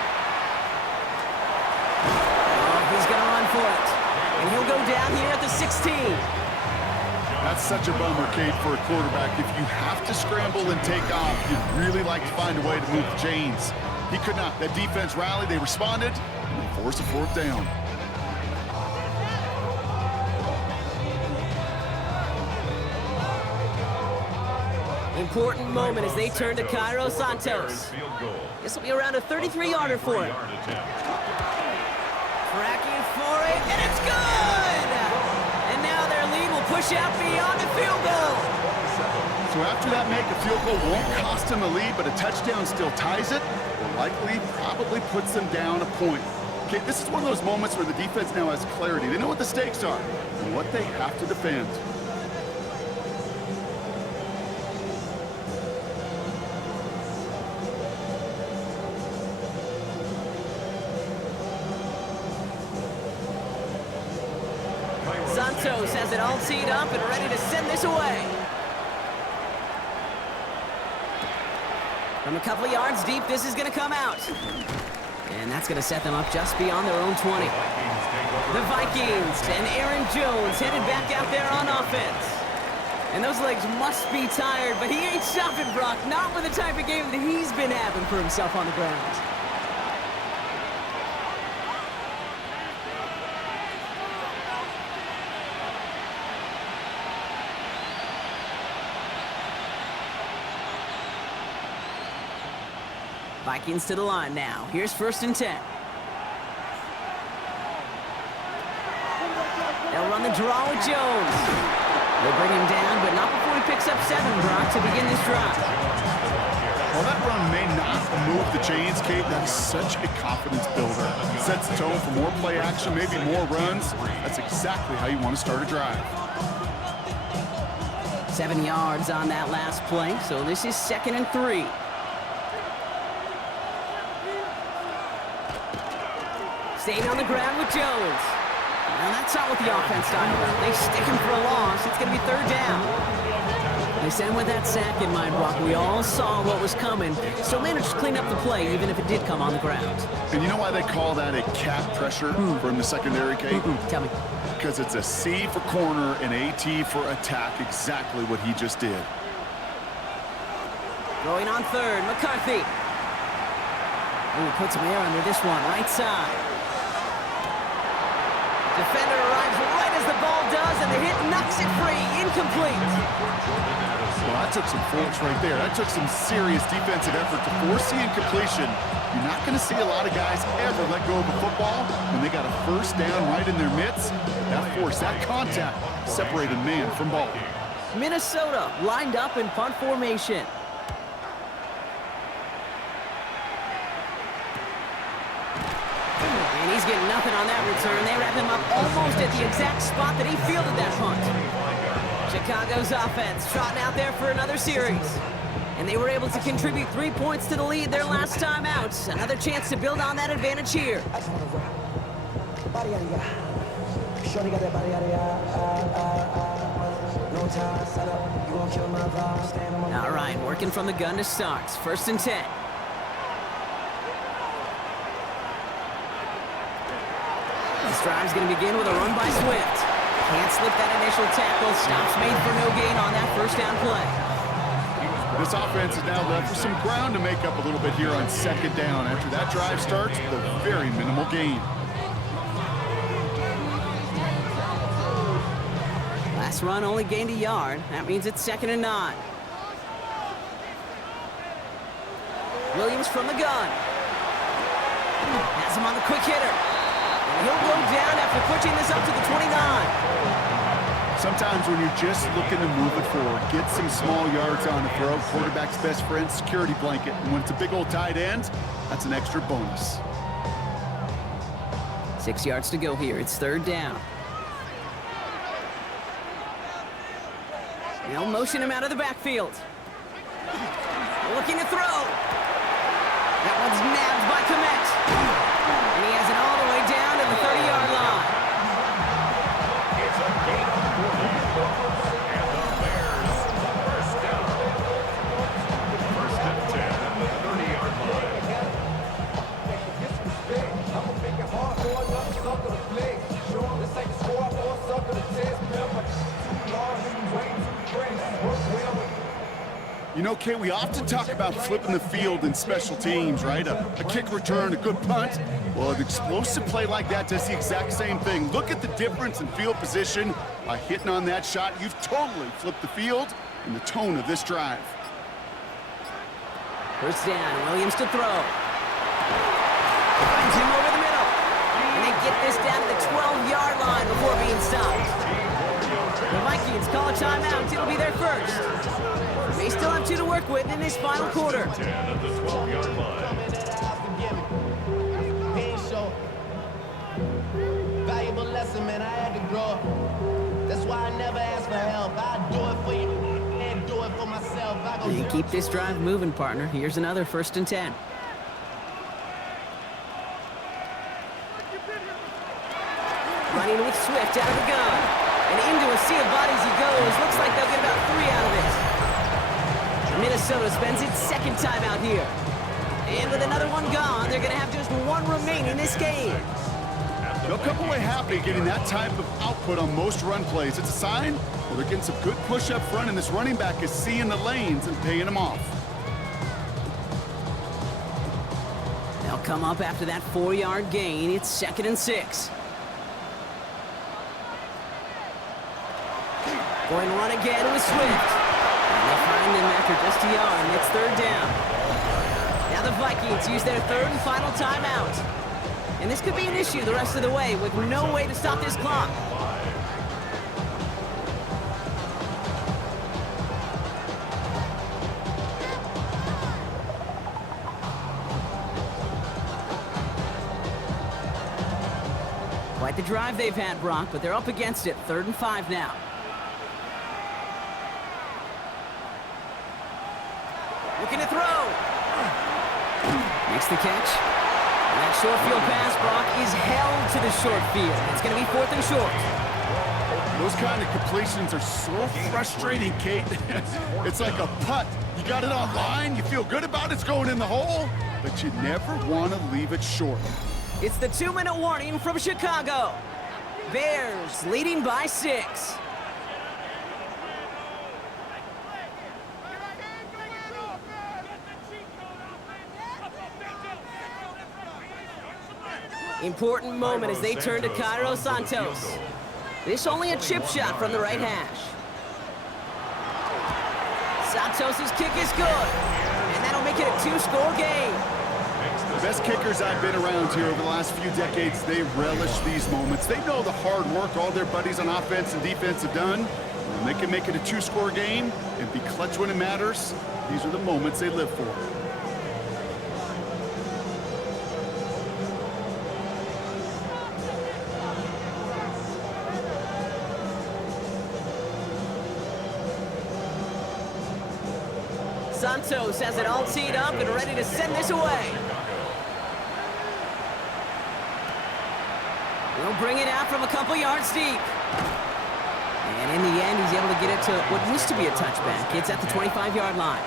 Oh, he's going to run for it. And he'll go down here at the 16. That's such a bummer, Kate, for a quarterback. If you have to scramble and take off, you'd really like to find a way to move the chains. He could not. That defense rallied, they responded, and they forced a 4th down. Important moment as they turn to Cairo Santos. This will be around a 33-yarder for him. Tracking for it, and it's good! And now their lead will push out beyond the field goal. So after that make, a field goal won't cost them the lead, but a touchdown still ties it, or likely probably puts them down a point. Okay, this is one of those moments where the defense now has clarity. They know what the stakes are and what they have to defend. Santos has it all teed up and ready to send this away. From a couple of yards deep, this is going to come out. And that's going to set them up just beyond their own 20. The Vikings and Aaron Jones headed back out there on offense. And those legs must be tired, but he ain't stopping, Brock. Not with the type of game that he's been having for himself on the ground. Vikings to the line now. Here's 1st and 10. They'll run the draw with Jones. They'll bring him down, but not before he picks up 7, Brock, to begin this drive. Well, that run may not move the chains, Kate. That's such a confidence builder. Sets the tone for more play action, maybe more runs. That's exactly how you want to start a drive. 7 yards on that last play, so this is 2nd and 3. Staying on the ground with Jones. Now that's not what the offense talking about. They stick him for a loss. It's going to be 3rd down. They sent with that sack in mind, Brock. We all saw what was coming, so managed to clean up the play, even if it did come on the ground. And you know why they call that a cat pressure from the secondary, Kate? Tell me. Because it's a C for corner and a T for attack, exactly what he just did. Throwing on 3rd, McCarthy. Ooh, puts some air under this one, right side. Defender arrives right as the ball does, and the hit knocks it free. Incomplete. Well, that took some force right there. That took some serious defensive effort to force the incompletion. You're not going to see a lot of guys ever let go of a football when they got a 1st down right in their midst. That force, that contact, separated man from ball. Minnesota lined up in punt formation. And he's getting nothing on that return. They wrap him up almost at the exact spot that he fielded that punt. Chicago's offense trotting out there for another series. And they were able to contribute 3 points to the lead their last time out. Another chance to build on that advantage here. All right, working from the gun to start. 1st and 10. This drive's going to begin with a run by Swift. Can't slip that initial tackle. Stops made for no gain on that 1st down play. This offense is now left with some ground to make up a little bit here on 2nd down. After that drive starts, with a very minimal gain. Last run only gained a yard. That means it's 2nd and 9. Williams from the gun. Has him on the quick hitter. And he'll go down after pushing this up to the 29. Sometimes when you're just looking to move it forward, get some small yards on the throw, quarterback's best friend, security blanket. And when it's a big old tight end, that's an extra bonus. 6 yards to go here. It's 3rd down. They'll motion him out of the backfield. Looking to throw. That one's nabbed by Komet. And he has it all the way down to the 30-yard line. It's a gain of 40. And the Bears, 1st down. 1st and 10 at the 30-yard line. You know, Kate, we often talk about flipping the field in special teams, right? A kick return, a good punt. Well, an explosive play like that does the exact same thing. Look at the difference in field position. By hitting on that shot, you've totally flipped the field and the tone of this drive. 1st down, Williams to throw. Finds him over the middle. And they get this down to the 12-yard line before being stopped. The Vikings call a timeout. It'll be their first. They still have 2 to work with in this final quarter. 10 at the 12-yard line. Valuable lesson, man. I had to grow up. That's why I never ask for help. I do it for you and do it for myself. You keep this drive moving, partner. Here's another 1st and 10. Running with Swift out of the gun. And into a sea of bodies he goes. Looks like they'll get about 3 out of it. Minnesota spends its 2nd time out here. And with another one gone, they're going to have just 1 remaining in this game. They'll come away happy getting that type of output on most run plays. It's a sign, well, they're getting some good push up front, and this running back is seeing the lanes and paying them off. They'll come up after that 4-yard gain. It's 2nd and 6. Going to run again with Swift. And they find him after just a yard, and it's 3rd down. Now the Vikings use their 3rd and final timeout. And this could be an issue the rest of the way with no way to stop this clock. Quite the drive they've had, Brock, but they're up against it. 3rd and 5 now. Looking to throw. Makes the catch. And that short field pass, Brock, is held to the short field. It's going to be 4th and short. Those kind of completions are so frustrating, Kate. It's like a putt. You got it on line, you feel good about it's going in the hole, but you never want to leave it short. It's the 2-minute warning from Chicago. Bears leading by 6. Important moment as they turn to Cairo Santos. This only a chip shot from the right hash. Santos' kick is good, and that'll make it a 2-score game. The best kickers I've been around here over the last few decades, they relish these moments. They know the hard work all their buddies on offense and defense have done. And they can make it a 2-score game and be clutch when it matters. These are the moments they live for. Santos has it all teed up and ready to send this away. He'll bring it out from a couple yards deep. And in the end, he's able to get it to what used to be a touchback. It's at the 25-yard line.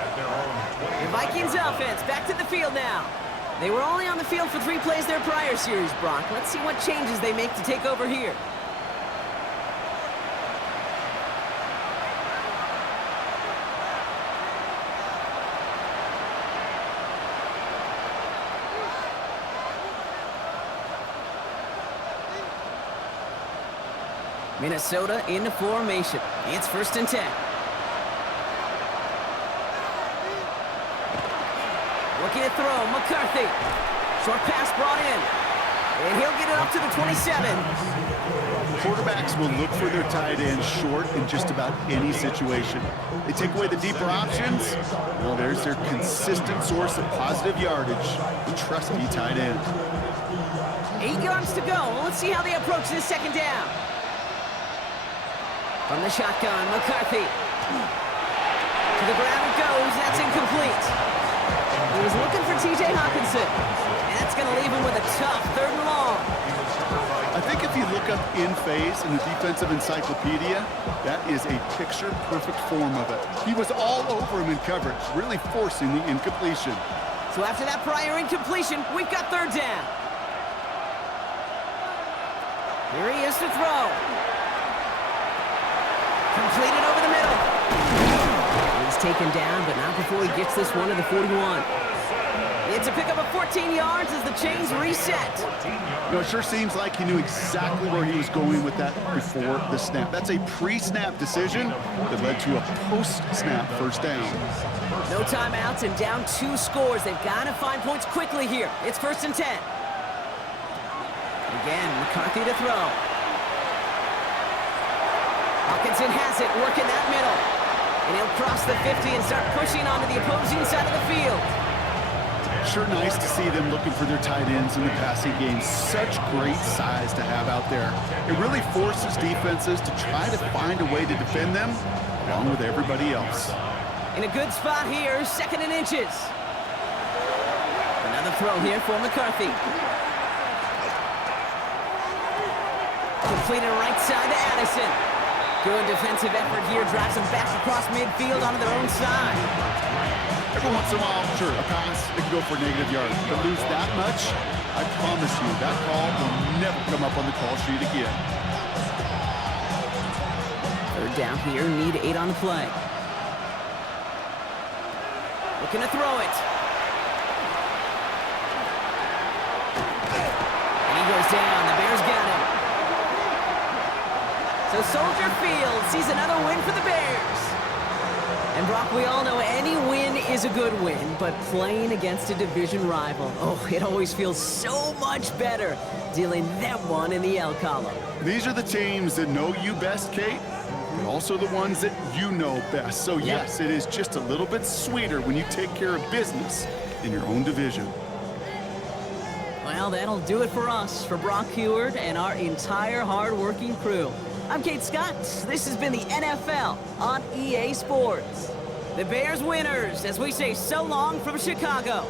The Vikings offense back to the field now. They were only on the field for 3 plays their prior series, Brock. Let's see what changes they make to take over here. Minnesota into formation. It's 1st and 10. Looking to throw, McCarthy. Short pass brought in. And he'll get it up to the 27. Quarterbacks will look for their tight end short in just about any situation. They take away the deeper options. Well, there's their consistent source of positive yardage. The trusty tight end. 8 yards to go. Let's see how they approach this 2nd down. From the shotgun, McCarthy. To the ground it goes. That's incomplete. He was looking for T.J. Hawkinson. And that's going to leave him with a tough 3rd and long. I think if you look up in phase in the defensive encyclopedia, that is a picture-perfect form of it. He was all over him in coverage, really forcing the incompletion. So after that prior incompletion, we've got 3rd down. Here he is to throw. Completed over the middle. He's taken down, but not before he gets this one to the 41. It's a pickup of 14 yards as the chains reset. You know, it sure seems like he knew exactly where he was going with that before the snap. That's a pre-snap decision that led to a post-snap 1st down. No timeouts and down 2 scores. They've got to find points quickly here. It's 1st and 10. Again, McCarthy to throw. Hawkinson has it, working that middle. And he'll cross the 50 and start pushing onto the opposing side of the field. Sure nice to see them looking for their tight ends in the passing game. Such great size to have out there. It really forces defenses to try to find a way to defend them along with everybody else. In a good spot here, 2nd and inches. Another throw here for McCarthy. Completed right side to Addison. Good defensive effort here, drives them back across midfield onto their own side. Every once in a while, sure, a pass, it can go for negative yards. But lose that much, I promise you, that call will never come up on the call sheet again. 3rd down here, need 8 on the play. Looking to throw it. And he goes down, the Bears got him. So Soldier Field sees another win for the Bears. And Brock, we all know any win is a good win, but playing against a division rival, oh, it always feels so much better dealing that one in the L column. These are the teams that know you best, Kate, and also the ones that you know best. So yes, it is just a little bit sweeter when you take care of business in your own division. Well, that'll do it for us, for Brock Heward and our entire hard-working crew. I'm Kate Scott. This has been the NFL on EA Sports. The Bears winners as we say so long from Chicago.